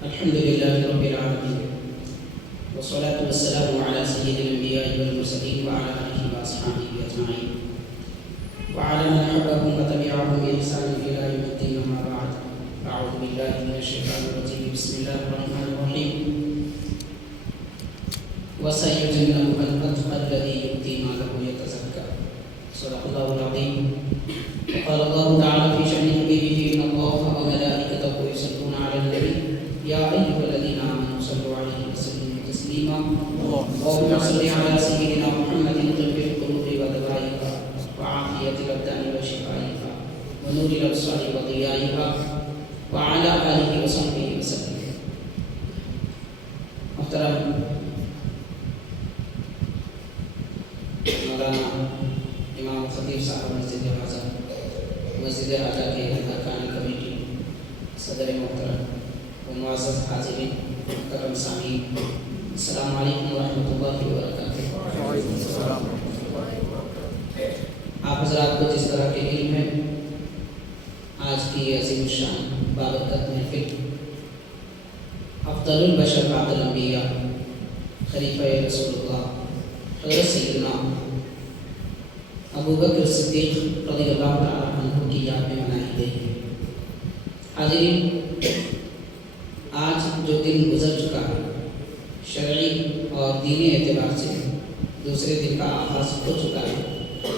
الحمد لله رب العالمين والصلاة والسلام على سيد الأنبياء والمرسلين وعلى آله وأصحابه أجمعين وعلى من أحبهم وتبعهم بإحسان إلى يوم الدين. أما بعد، أعوذ بالله من الشيطان الرجيم. بسم الله الرحمن الرحيم. وسيجنبها الأتقى الذي يؤتي ماله يتزكى. صدق الله العظيم. وقال الله تعالى في شأن حبيبه: إن الله وملائكته يصلون على النبي يا أيها الذين آمنوا صلوا عليه وسلموا تسليما. اللهم صل على سيدنا محمد طب القلوب ودوائها وعافية الأبدان وشفائها ونور الأبصار وضيائها وعلى آله وصحبه وسلم. محترم مولانا امام خطیب صاحب مسجد اعظم مسجد اعلیٰ کے ارکان کمیٹی، صدر محترم و معزز حاضرین، محترم سامعین، السلام علیکم ورحمۃ اللہ وبرکاتہ۔ آپ حضرات کو جس طرح کے علم ہے، آج کی یہ عظیم الشان بابرکت محفل افضل البشر بعد الانبیاء خلیفہ رسول اللہ حضرت سیدنا ابو بکر صدیق رضی اللہ تعالیٰ عنہ کی یاد میں منائی گئی ہے۔ حاضرین، آج جو دن گزر چکا ہے، شرعی اور دینی اعتبار سے دوسرے دن کا آغاز ہو چکا ہے۔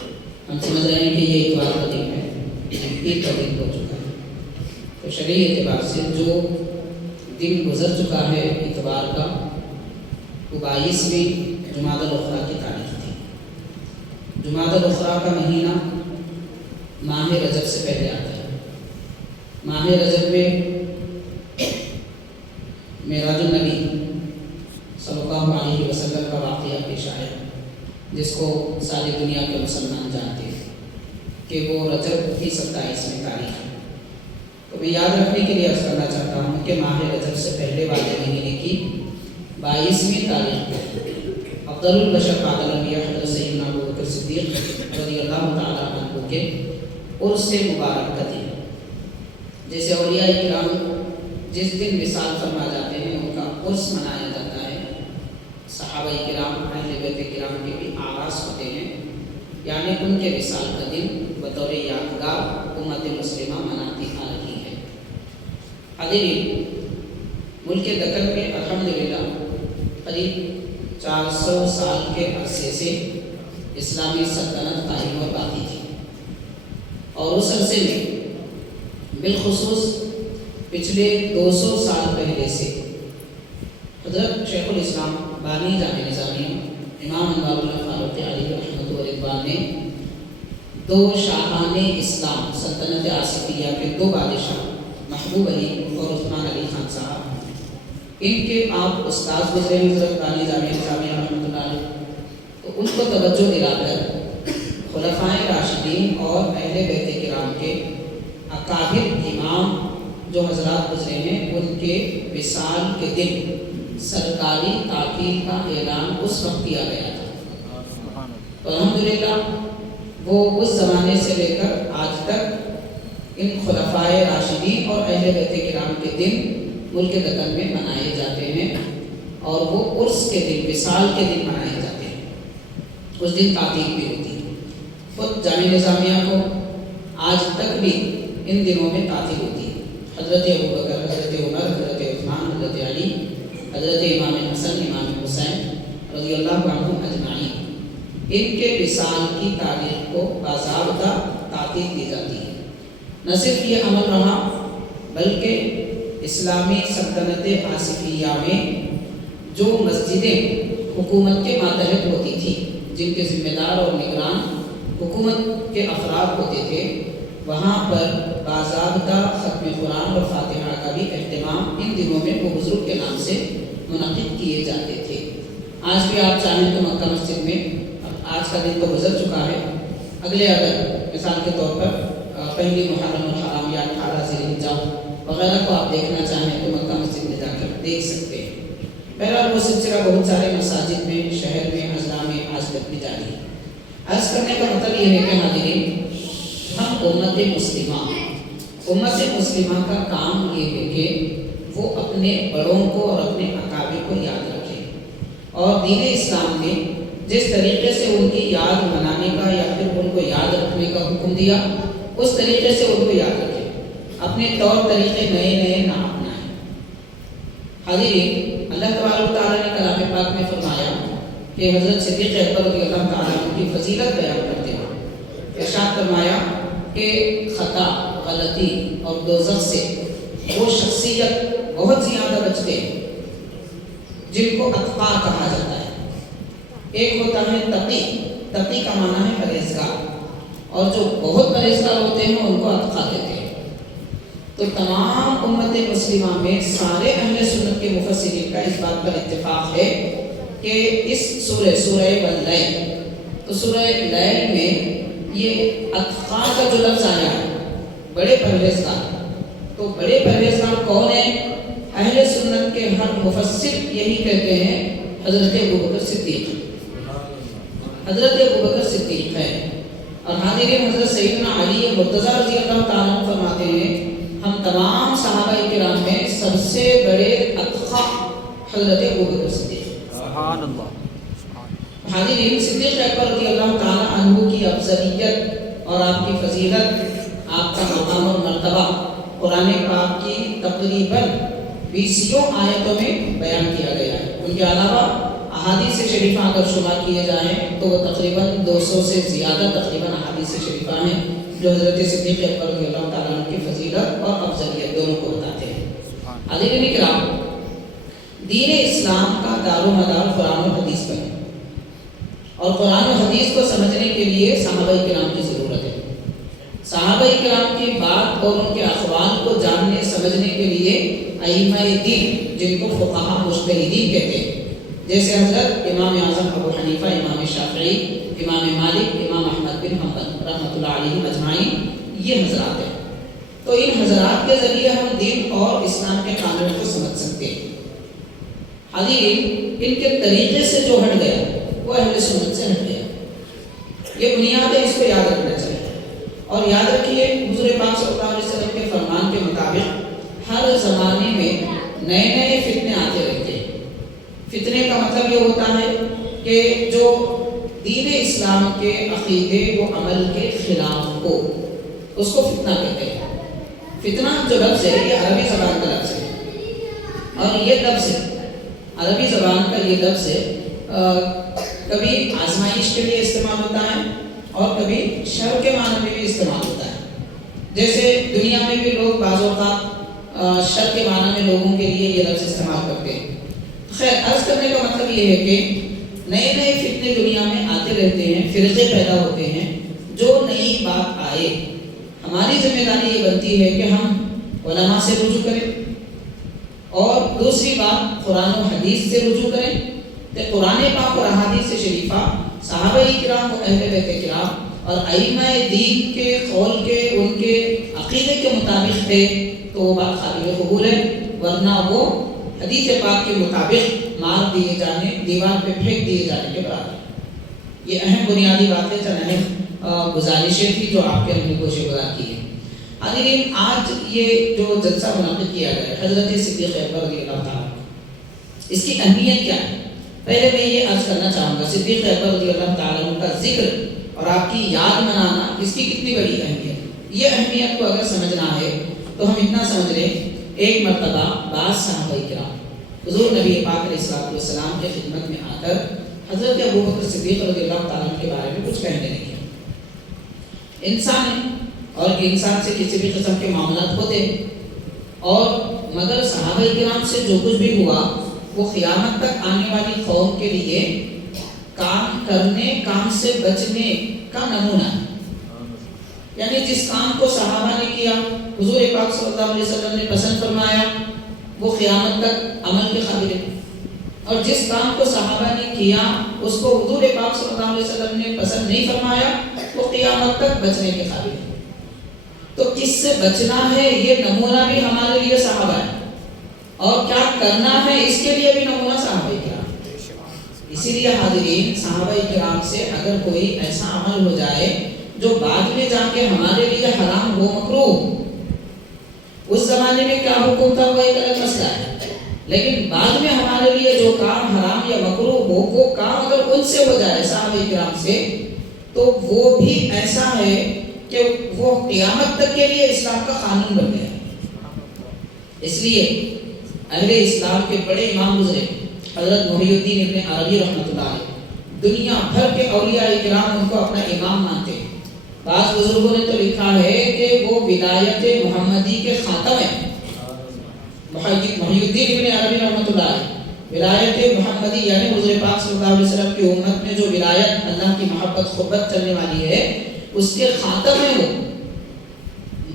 ہم سمجھ رہے ہیں کہ یہ اتوار کا دن ہے، عید کا دن ہو چکا ہے، تو شرعی اعتبار سے جو دن گزر چکا ہے اتوار کا، وہ 22ویں جمادی الاخری کی تاریخ تھی۔ جمادی الاخری کا مہینہ ماہ رجب سے پہلے آتا ہے۔ ماہ رجب میں معراج النبی صلی اللہ علیہ وسلم کا واقعہ پیش آیا، جس کو ساری دنیا کے مسلمان جانتے ہیں کہ وہ رجب کی 27ویں تاریخ ہے۔ تو میں یاد رکھنے کے لیے عرض کرنا چاہتا ہوں کہ ماہ رجب سے پہلے والے مہینے کی 22ویں تاریخ کو افضل البشر بعد الانبیاء حضرت سیدنا ابو بکر صدیق رضی اللہ تعالیٰ عنہ کے عرس مبارک کا دن، جیسے اولیاء کرام جس دن وصال فرما جاتے ہیں ان کا عرس منایا جاتا ہے، صحابہ کرام اہل بیت کرام کے بھی آغاز ہوتے ہیں، یعنی ان کے وصال کا دن بطور یادگار امت مسلمہ مناتی آ رہی ہے۔ حاضرین، ملک دکن میں الحمدللہ قریب 400 سال کے عرصے سے اسلامی سلطنت قائم اور باقی تھی، اور اس عرصے میں بالخصوص پچھلے 200 سال پہلے سے حضرت شیخ الاسلام بانی جامع نظامیہ امام انوار اللہ فاروق علیہ رحمۃ و رضوان نے 2 شاہان اسلام سلطنت آصفیہ کے 2 بادشاہ محبوب علی اور عثمان علی خان صاحب، ان کے آپ استاد گزرے حضرت بانی جامع نظامیہ رحمۃ اللہ علیہ، تو ان کو توجہ دلا کر خلفائے راشدین اور اہل بیت کرام کے اکابر امام جو حضرات گزرے ہیں، ان کے وصال کے دن سرکاری تعطیل کا اعلان اس وقت کیا گیا تھا۔ تو الحمدللہ وہ اس زمانے سے لے کر آج تک ان خلفائے راشدین اور اہل بیت کرام کے دن ملک دکن میں منائے جاتے ہیں، اور وہ عرس کے دن، وصال کے دن منائے جاتے ہیں۔ اس دن تعطیل بھی ہوتی ہے۔ خود جامع نظامیہ کو آج تک بھی ان دنوں میں تعطیل ہوتی ہے۔ حضرت ابو بکر، حضرت عمر، حضرت عثمان، حضرت علی، حضرت امام حسن، امام حسین رضی اللہ عنہم اجمعین، ان کے وصال کی تاریخ کو باضابطہ تعطیل دی جاتی ہے۔ نہ صرف یہ عمل رہا، بلکہ اسلامی سلطنت آصفیہ میں جو مسجدیں حکومت کے ماتحت ہوتی تھی، جن کے ذمہ دار اور نگران حکومت کے افراد ہوتے تھے، وہاں پر باضابطہ ختم قرآن اور فاتحہ کا بھی اہتمام ان دنوں میں وہ بزرگ کے نام سے منعقد کیے جاتے تھے۔ آج بھی آپ چاہیں تو مکہ مسجد میں، آج کا دن تو گزر چکا ہے، اگلے اگر مثال کے طور پر پہلی محرم الحرام یا 18 ذی الحجہ وغیرہ کو آپ دیکھنا چاہیں تو مکہ مسجد میں جا کر دیکھ سکتے ہیں۔ بہرحال وہ سلسلہ بہت سارے مساجد میں، شہر میں، اضلاع میں آج تک بھی جاری ہے۔ عرض کرنے کا مطلب یہ ہے کہ حاضرین، ہم امت مسلمہ کا کام یہ ہے کہ وہ اپنے بڑوں کو اور اپنے اکابر کو یاد رکھیں، اور دین اسلام میں جس طریقے سے ان کی یاد منانے کا یا پھر ان کو یاد رکھنے کا حکم دیا اس طریقے سے ان کو یاد رکھیں، اپنے طور طریقے نئے نئے نہ اپنائیں۔ حاضرین، اللہ تبارک و تعالیٰ نے کلام پاک میں فرمایا کہ حضرت صدیق اکبر رضی اللہ تعالیٰ عنہ کی فضیلت بیان کرتے ہیں، ارشاد فرمایا کہ خطا، غلطی اور دوزخ سے وہ شخصیت بہت زیادہ بچتے ہیں جن کو اتقا کہا جاتا ہے۔ ایک ہوتا ہے تقی، تقی کا معنی ہے پرہیزگار، اور جو بہت پرہیزگار ہوتے ہیں ان کو اتقا کہتے ہیں۔ تو تمام امت مسلمہ میں سارے اہل سنت کے مفسرین کا اس بات پر اتفاق ہے کہ اس سورہ واللیل، تو سورہ لیل میں یہ اتقا کا جو لفظ آیا ہے، بڑے پرہیزگار، تو بڑے پرہیزگار کون ہیں؟ اہل سنت کے ہر مفسر یہی کہتے ہیں حضرت ابوبکر صدیق، حضرت ابوبکر صدیق ہے۔ اور حاضرین، حضرت سیدنا علی مرتضیٰ رضی اللہ تعالیٰ عنہ فرماتے ہیں ہم تمام صحابہ کرام میں سب سے بڑے اتقا حضرت ابوبکر صدیق۔ سبحان اللہ۔ حاضرین، صدیق اکبر رضی اللہ تعالیٰ عنہ کی افضلیت اور آپ کی فضیلت، آپ کا مقام اور مرتبہ قرآن پاک کی تقریباً 20 آیتوں میں بیان کیا گیا ہے۔ ان کے علاوہ احادیث شریفہ اگر شمار کیے جائیں تو وہ تقریباً 200 سے زیادہ تقریباً احادیث شریفہ ہیں جو حضرت صدیق اکبر رضی اللہ تعالیٰ عنہ کی فضیلت اور افضلیت دونوں کو بتاتے ہیں۔ حاضرین کرام، دین اسلام کا دار و مدار قرآن و حدیث پر ہے، اور قرآن و حدیث کو سمجھنے کے لیے صحابہ کرام کی ضرورت ہے۔ صحابہ کرام کی بات اور ان کے اقوال کو جاننے سمجھنے کے لیے ائمہ دین، جن کو فقہاء مجتہدین کہتے ہیں، جیسے حضرت امام اعظم ابو حنیفہ، امام شافعی، امام مالک، امام احمد بن حنبل رحمۃ اللہ علیہ اجمعین، یہ حضرات ہیں۔ تو ان حضرات کے ذریعے ہم دین اور اسلام کے قانون کو سمجھ سکتے ہیں۔ حاضرین، ان کے طریقے سے جو ہٹ گیا وہ اہل سنت سے ہٹ گیا، یہ بنیاد ہے، اس کو یاد رکھنا چاہیے۔ اور یاد رکھیے، حضور پاک صلی اللہ علیہ وسلم کے فرمان کے مطابق ہر زمانے میں نئے نئے فتنے آتے رہتے ہیں۔ فتنے کا مطلب یہ ہوتا ہے کہ جو دین اسلام کے عقیدے و عمل کے خلاف ہو، اس کو فتنہ کہتے ہیں۔ فتنہ جو لفظ ہے یہ عربی زبان کا لفظ ہے، اور یہ لفظ عربی زبان کا یہ لفظ کبھی آزمائش کے لیے استعمال ہوتا ہے اور کبھی شر کے معنی میں بھی استعمال ہوتا ہے۔ جیسے دنیا میں بھی لوگ بعض اوقات شر کے معنی میں لوگوں کے لیے یہ لفظ استعمال کرتے ہیں۔ خیر، عرض کرنے کا مطلب یہ ہے کہ نئے نئے فتنے دنیا میں آتے رہتے ہیں، فرقے پیدا ہوتے ہیں۔ جو نئی بات آئے، ہماری ذمہ داری یہ بنتی ہے کہ ہم علماء سے رجوع کریں، اور دوسری بات قرآن و حدیث سے رجوع کریں کہ قرآن پاک اور احادیث شریفہ، صحابہ کرام و اہل بیت کرام اور ائمہ دین کے قول کے، ان کے عقیدے کے مطابق ہے تو وہ بات قابل قبول ہے، ورنہ وہ حدیث پاک کے مطابق مار دیے جانے، دیوار پہ پھینک دیے جانے کے برابر۔ یہ اہم بنیادی باتیں، چند اہم گزارشیں تھی جو آپ کے ہم نے کوشش گزار کی ہے۔ حاضرین، آج یہ جو جلسہ منعقد کیا گیا ہے حضرت صدیق اکبر رضی اللہ تعالیٰ، اس کی اہمیت کیا ہے؟ پہلے میں یہ عرض کرنا چاہوں گا، صدیق اکبر رضی اللہ تعالیٰ عنہ کا ذکر اور آپ کی یاد منانا، اس کی کتنی بڑی اہمیت۔ یہ اہمیت کو اگر سمجھنا ہے تو ہم اتنا سمجھ لیں، ایک مرتبہ بعض صحابہ کرام حضور نبی پاک علیہ السلام کے خدمت میں آ کر حضرت ابوبکر صدیق رضی اللہ تعالیٰ عنہ کے بارے میں کچھ کہنے لگے۔ انسان ہے اور انسان سے کسی بھی قسم کے معاملات ہوتے ہیں، اور مگر صحابہ کرام سے جو کچھ بھی ہوا وہ قیامت تک آنے والی قوم کے لیے کام کرنے، کام سے بچنے کا نمونہ ہے۔ یعنی جس کام کو صحابہ نے کیا، حضور پاک صلی اللہ علیہ وسلم نے پسند فرمایا، وہ قیامت تک عمل کے قابل ہے، اور جس کام کو صحابہ نے کیا اس کو حضور پاک صلی اللہ علیہ وسلم نے پسند نہیں فرمایا، وہ قیامت تک بچنے کے قابل ہے۔ تو کس سے بچنا ہے یہ نمونہ بھی ہمارے لیے صحابہ ہے، اور کیا کرنا ہے اس کے لیے بھی نمونہ صحابہ کرام۔ اسی لیے حاضرین، صحابہ کرام سے اگر کوئی ایسا عمل ہو جائے جو بعد میں جا کے ہمارے لیے حرام ہو، مکروہ، اس زمانے میں کیا حکم تھا وہ ایک الگ مسئلہ ہے، لیکن بعد میں ہمارے لیے جو کام حرام یا مکروہ ہو وہ کام اگر ان سے ہو جائے صحابہ کرام سے تو وہ بھی ایسا ہے کہ وہ قیامت تک کے لیے اسلام کا قانون بن گیا. اس لیے اہل اسلام کے بڑے امام گزرے حضرت محی الدین ابن عربی رحمۃ اللہ علیہ, دنیا بھر کے اولیاء کرام ان کو اپنا امام مانتے ہیں. بعض بزرگوں نے تو لکھا ہے کہ وہ ولایت محمدی کے خاتم ہیں. محی الدین ابن عربی رحمۃ اللہ علیہ ولایت محمدی یعنی حضور پاک صلی اللہ علیہ وسلم کی امت میں جو ولایت اللہ کی محبت خبت چلنے والی ہے اس کے خاتم ہے وہ,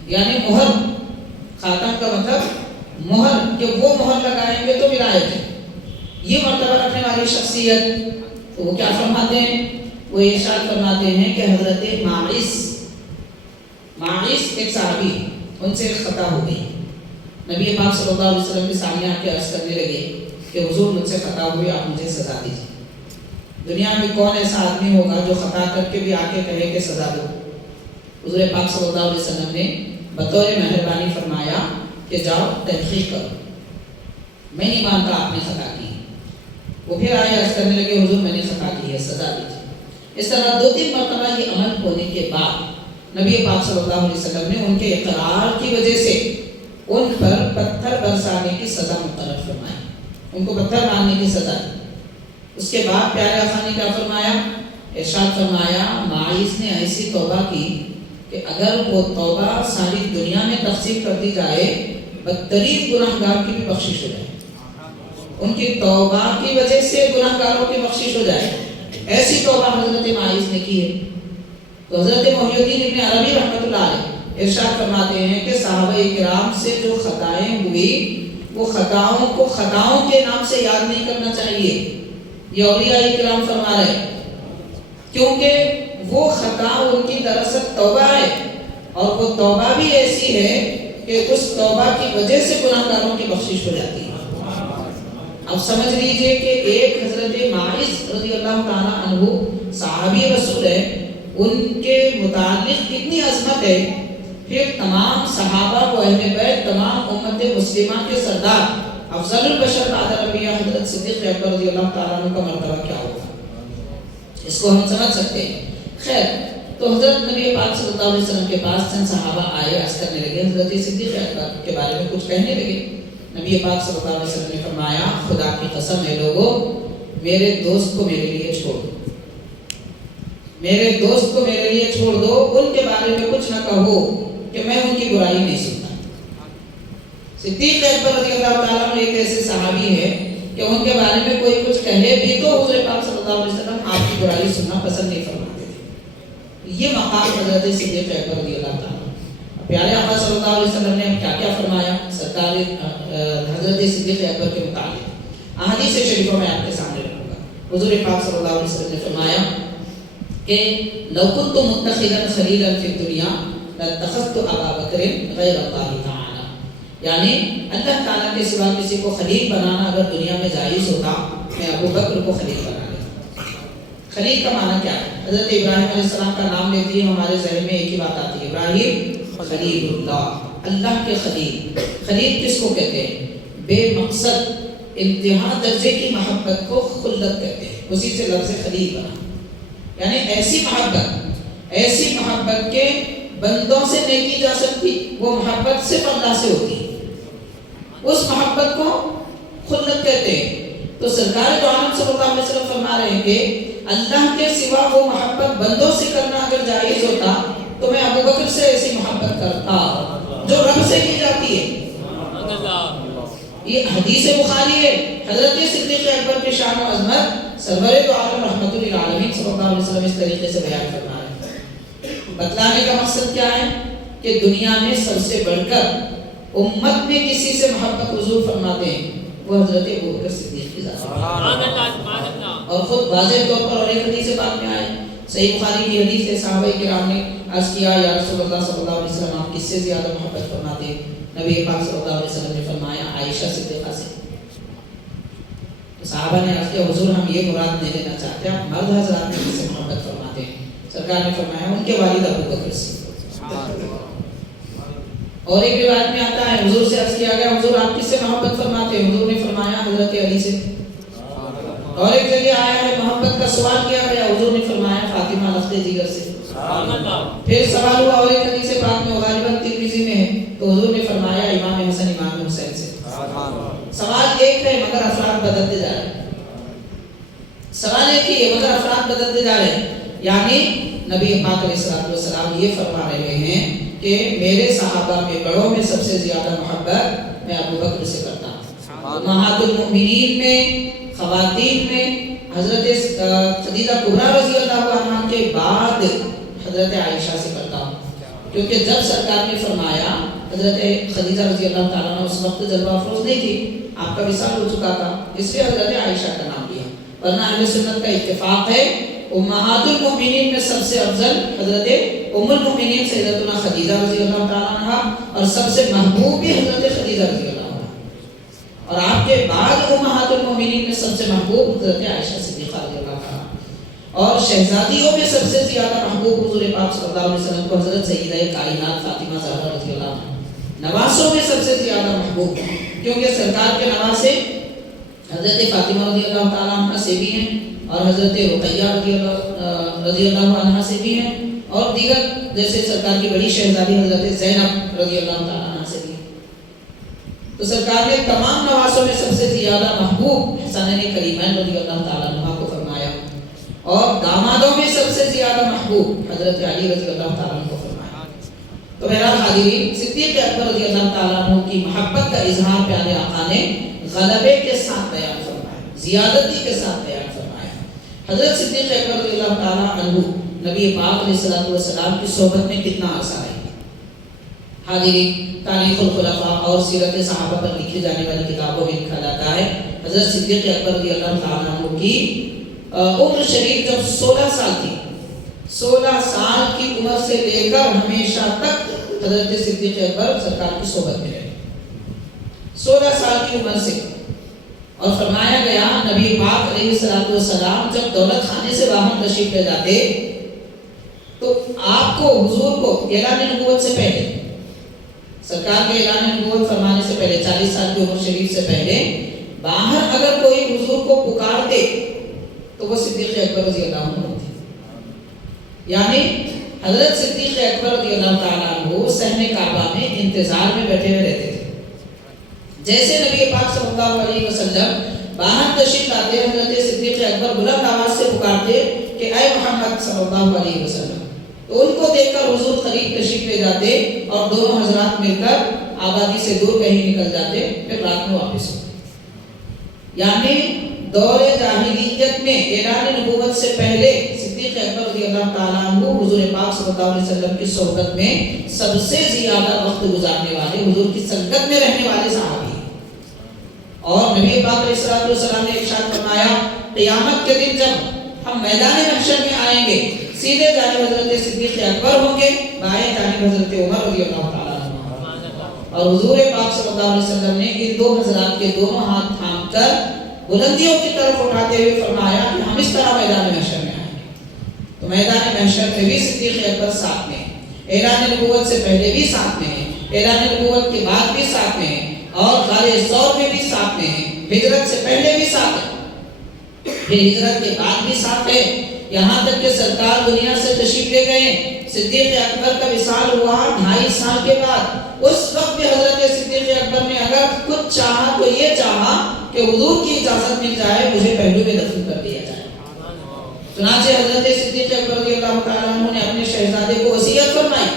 یعنی مہر. خاتم کا مطلب مہر, کہ وہ مہر لگائیں گے تو ولایت ہے. یہ مرتبہ رکھنے والی شخصیت تو وہ کیا فرماتے ہیں, وہ ارشاد فرماتے ہیں کہ حضرت ماعز ایک صحابی, ان سے خطا ہو گئی. نبی پاک صلی اللہ علیہ وسلم کے سامنے آ کے عرض کرنے لگے کہ حضور مجھ سے خطا ہوئی, آپ مجھے سزا دیجیے. دنیا میں کون ایسا آدمی ہوگا جو خطا کر کے بھی آ کے کہے کہ سزا دو. حضور پاک صلی اللہ علیہ وسلم نے بطور مہربانی فرمایا کہ جاؤ تحقیق کرو, میں نہیں مانتا آپ نے خطا کی. وہ پھر آئے عرض کرنے لگے حضور میں نے خطا کی ہے, سزا دیجیے. اس طرح 2-3 مرتبہ یہ عمل ہونے کے بعد نبی پاک صلی اللہ علیہ وسلم نے ان کے اقرار کی وجہ سے ان پر پتھر برسانے کی سزا مقرر فرمائی, ان کو پتھر مارنے کی سزا دی. اس کے بعد پیارے آقا نے کیا فرمایا, ارشاد فرمایا ماعز نے ایسی توبہ کی کہ اگر وہ توبہ ساری دنیا میں تقسیم کر دی جائے بدترین گناہگار کی بھی بخشش ہو جائے. ان کی توبہ کی وجہ سے گناہگاروں کی بخشش ہو جائے, ایسی توبہ حضرت ماعز نے کی ہے. تو حضرت محی الدین ابن عربی رحمۃ اللہ علیہ ارشاد فرماتے ہیں کہ صحابہ کرام سے جو خطائیں ہوئی وہ خطاؤں کو خطاؤں کے نام سے یاد نہیں کرنا چاہیے. یہ اولیاء کرام فرما رہے ہیں کیونکہ وہ خطا ان کی دراصل توبہ ہے, اور وہ توبہ بھی ایسی ہے کہ اس توبہ کی وجہ سے گناہگاروں کی بخشش ہو جاتی ہے. اب سمجھ لیجئے کہ ایک حضرت ماعز رضی اللہ تعالیٰ عنہ صحابی رسول ہے, ان کے متعلق کتنی عظمت ہے, پھر تمام صحابہ و اہل بیت تمام امت مسلمہ کے سردار افضل البشر بعد الانبیاء حضرت صدیق اکبر رضی اللہ تعالیٰ عنہ کا مرتبہ کیا ہوگا, اس کو ہم سمجھ سکتے ہیں. خیر, تو حضرت نبی پاک صلی اللہ علیہ وسلم کے پاس چند صحابہ آئے, عرض کرنے لگے, حضرت صدیق اکبر کے بارے میں کچھ کہنے لگے. نبی پاک صلی اللہ علیہ وسلم نے فرمایا خدا کی قسم ہے لوگوں, میرے دوست کو میرے لیے چھوڑ دو, میرے دوست کو میرے لیے چھوڑ دو, ان کے بارے میں کچھ نہ کہو کہ میں ان کی برائی نہیں سنتا. صدیق اکبر رضی اللہ تعالیٰ عنہ ایک ایسے صحابی ہے کہ ان کے بارے میں کوئی کچھ کہے بھی تو حضور پاک صلی اللہ علیہ وسلم آپ کی برائی سننا پسند نہیں فرماتے تھے. یہ مقام حضرت صدیق اکبر رضی اللہ تعالیٰ. پیارے آقا صلی اللہ علیہ وسلم نے کیا کیا فرمایا سرکار حضرت صدیق اکبر کے متعلق احادیث شریفوں میں آپ کے سامنے رکھوں گا. حضور پاک صلی اللہ علیہ وسلم نے فرمایا کہ لو كنت متخذا خلیلا فی الدنیا لاتخذت ابا بکر غیر اللہ تعالی, یعنی اللہ تعالیٰ کے سوا کسی کو خلیل بنانا اگر دنیا میں جائز ہوتا میں ابو بکر کو خلیل بنا لیتا. خلیل کا معنی کیا ہے؟ حضرت ابراہیم علیہ السلام کا نام لیتے ہی ہمارے ذہن میں ایک ہی بات آتی ہے, ابراہیم خلیل اللہ, اللہ کے خلیل. خلیل کس کو کہتے ہیں؟ بے مقصد انتہا درجے کی محبت کو خلت کہتے ہیں, اسی سے لفظ خلیل بنا. یعنی ایسی محبت کے بندوں سے نہیں کی جا سکتی, وہ محبت صرف اللہ سے ہوتی ہے, اس محبت کو خلت کہتے ہیں. تو سرکار دو عالم صلی اللہ علیہ وسلم فرما رہے ہیں کہ اللہ کے سوا وہ محبت بندوں سے کرنا اگر جائز ہوتا تو میں ابو بکر سے ایسی محبت کرتا جو رب سے کی جاتی ہے. یہ حدیث بخاری ہے. حضرت صدیق اکبر کی شان و عظمت سرور دو عالم رحمت للعالمین صلی اللہ علیہ وسلم اس طریقے سے بیان فرما رہے ہیں. بتلانے کا مقصد کیا ہے کہ دنیا میں سب سے بڑھ کر امت میں کسی سے محبت حضور فرماتے ہیں وہ حضرت ابو بکر صدیق کی ذات ہے. اور خود واضح طور پر اور ایک حدیث بات میں آئے, صحیح بخاری کی حدیث ہے, صحابہ کرام نے عرض کیا یا رسول اللہ صلی اللہ علیہ وسلم آپ کس سے زیادہ محبت فرماتے ہیں؟ نبی پاک صلی اللہ علیہ وسلم نے فرمایا عائشہ صدیقہ سے. صحابہ نے عرض کیا حضور ہم یہ مراد نہیں لینا چاہتے, آپ مرد حضرات میں کس سے محبت فرماتے ہیں؟ سرکار نے فرمایا ان کے والد ابو بکر سے. اور ایک روایت میں آتا ہے حضور سے عرض کیا گیا حضور آپ کس سے محبت فرماتے ہیں؟ حضور نے فرمایا حضرت علی سے. اور ایک جگہ آیا ہے محبت کا سوال کیا گیا, حضور نے فرمایا فاطمہ رفت جگر سے. پھر سوال ہوا اور ایک حدیث پاک میں غالباً ترمذی میں ہے, تو حضور نے فرمایا امام حسن امام حسین سے. سوال ایک ہے مگر افراد بدلتے جا رہے ہیں. سوال ایک ہی ہے مگر افراد بدلتے جا رہے ہیں. یعنی نبی پاک علیہ الصلوۃ والسلام یہ فرما رہے ہیں کہ میرے صحابہ میں بڑوں میں سب سے زیادہ محبت میں ابو بکر سے کرتا ہوں. امہات المؤمنین میں, خواتین میں حضرت خدیجہ کبریٰ رضی اللہ عنہا کے بعد حضرت عائشہ سے کرتا ہوں, کیونکہ جب سرکار نے فرمایا, حضرت خدیجہ رضی اللہ تعالیٰ عنہ اس وقت جلوہ افروز نہیں تھی, آپ کا وصال ہو چکا تھا, اس لیے حضرت عائشہ کا نام لیا. ورنہ اہل سنت کا اتفاق ہے امہات المؤمنین میں سب سے افضل حضرت ام المؤمنین سیدتنا خدیجہ رضی اللہ تعالیٰ عنہا, اور سب سے محبوب بھی حضرت خدیجہ رضی اللہ عنہا, اور آپ کے بعد امہات المؤمنین میں سب سے محبوب حضرت عائشہ صدیقہ رضی اللہ عنہا, اور شہزادیوں میں سب سے زیادہ محبوب حضور پاک صلی اللہ علیہ وسلم کو حضرت سیدہ کائنات فاطمہ زہرا رضی اللہ عنہا. نواسوں میں سب سے زیادہ محبوب کیونکہ سرکار کے نواسے حضرت فاطمہ رضی اللہ تعالیٰ عنہ سے بھی ہیں, اور حضرت رقیہ رضی اللہ عنہ سے بھی ہیں, اور دیگر جیسے سرکار کی بڑی شہزادی حضرت زینب رضی اللہ تعالیٰ عنہ سے بھی ہیں. تو سرکار نے تمام نواسوں میں سب سے زیادہ محبوب حسنین کریمین رضی اللہ تعالیٰ عنہ کو فرمایا, اور دامادوں میں سب سے زیادہ محبوب حضرت علی رضی اللہ تعالیٰ عنہ کو فرمایا. تو بہرحال حاضرین, صدیق اکبر رضی اللہ تعالیٰ عنہ کی محبت کا اظہار پیارے آقا نے غلبے کے ساتھ بیان فرمایا, زیادتی کے ساتھ بیان فرمایا. حضرت صدیق اکبر رضی اللہ تعالیٰ عنہ نبی پاک علیہ الصلوۃ والسلام کی صحبت میں کتنا عرصہ رہے. حاضرین, تاریخ الخلفاء اور سیرت صحابہ پر لکھی جانے والی کتابوں میں لکھا جاتا ہے حضرت صدیق اکبر رضی اللہ تعالیٰ عنہ کی عمر شریف جب 16 سال تھی, 16 سال کی عمر سے لے کر ہمیشہ تک حضرت صدیق اکبر سرکار کی صحبت میں رہے, 16 سال کی عمر سے. اور فرمایا گیا نبی پاک علیہ الصلوۃ والسلام جب دولت خانے سے باہر تشریف لے جاتے تو آپ کو, حضور کو اعلان نبوت سے پہلے, سرکار کے اعلان نبوت فرمانے سے پہلے, 40 سال کی عمر شریف سے پہلے باہر اگر کوئی حضور کو پکارتے تو وہ صدیق اکبر رضی اللہ عنہ ہوتے. یعنی حضرت صدیق اکبر رضی اللہ تعالیٰ عنہ صحن کعبہ میں انتظار میں بیٹھے ہوئے رہتے تھے. جیسے نبی پاک صلی اللہ علیہ وسلم باہر تشریف لاتے, حضرت صدیق اکبر بلند آواز سے پکارتے کہ اے محمد صلی اللہ علیہ وسلم, تو ان کو دیکھ کر حضور قریب تشریف لے جاتے اور دونوں حضرات مل کر آبادی سے دور کہیں نکل جاتے, پھر رات میں واپس ہوتے. یعنی دور جاہلیت میں اعلان نبوت سے پہلے صدیق اکبر رضی اللہ تعالیٰ عنہ حضور پاک صلی اللہ علیہ وسلم کی صحبت میں سب سے زیادہ وقت گزارنے والے, حضور کی سنگت میں رہنے والے صحابی. اور نبی پاک علیہ الصلوۃ والسلام نے ارشاد فرمایا قیامت کے دن جب ہم میدان محشر میں آئیں گے, سیدھے جانب حضرت صدیق اکبر ہوں گے, بائیں جانب حضرت عمر رضی اللہ تعالیٰ عنہ. اور حضور پاک صلی اللہ علیہ وسلم نے ان دو حضرات کے دونوں ہاتھ تھام کر بلندیوں کی طرف اٹھاتے ہوئے فرمایا کہ ہم اس طرح میدان محشر میں آئیں گے. تو میدان محشر میں بھی صدیق اکبر ساتھ میں ہیں, اعلان نبوت سے پہلے بھی ساتھ میں ہیں, اعلان نبوت کے بعد بھی ساتھ میں ہیں, اور غار ثور میں بھی ساتھ میں ہیں, ہجرت سے پہلے بھی ساتھ ہیں, پھر ہجرت کے بعد بھی ساتھ ہیں, یہاں تک کہ سرکار دنیا سے تشریف لے گئے. صدیق اکبر کا وصال ہوا 2.5 سال کے بعد. اس وقت بھی حضرت صدیق اکبر نے اگر کچھ چاہا تو یہ چاہا کہ حضور کی اجازت مل جائے مجھے پہلو میں دفن کر دیا جائے. چنانچہ حضرت صدیق اکبر رضی اللہ تعالیٰ عنہ نے اپنے شہزادے کو وصیت فرمائی,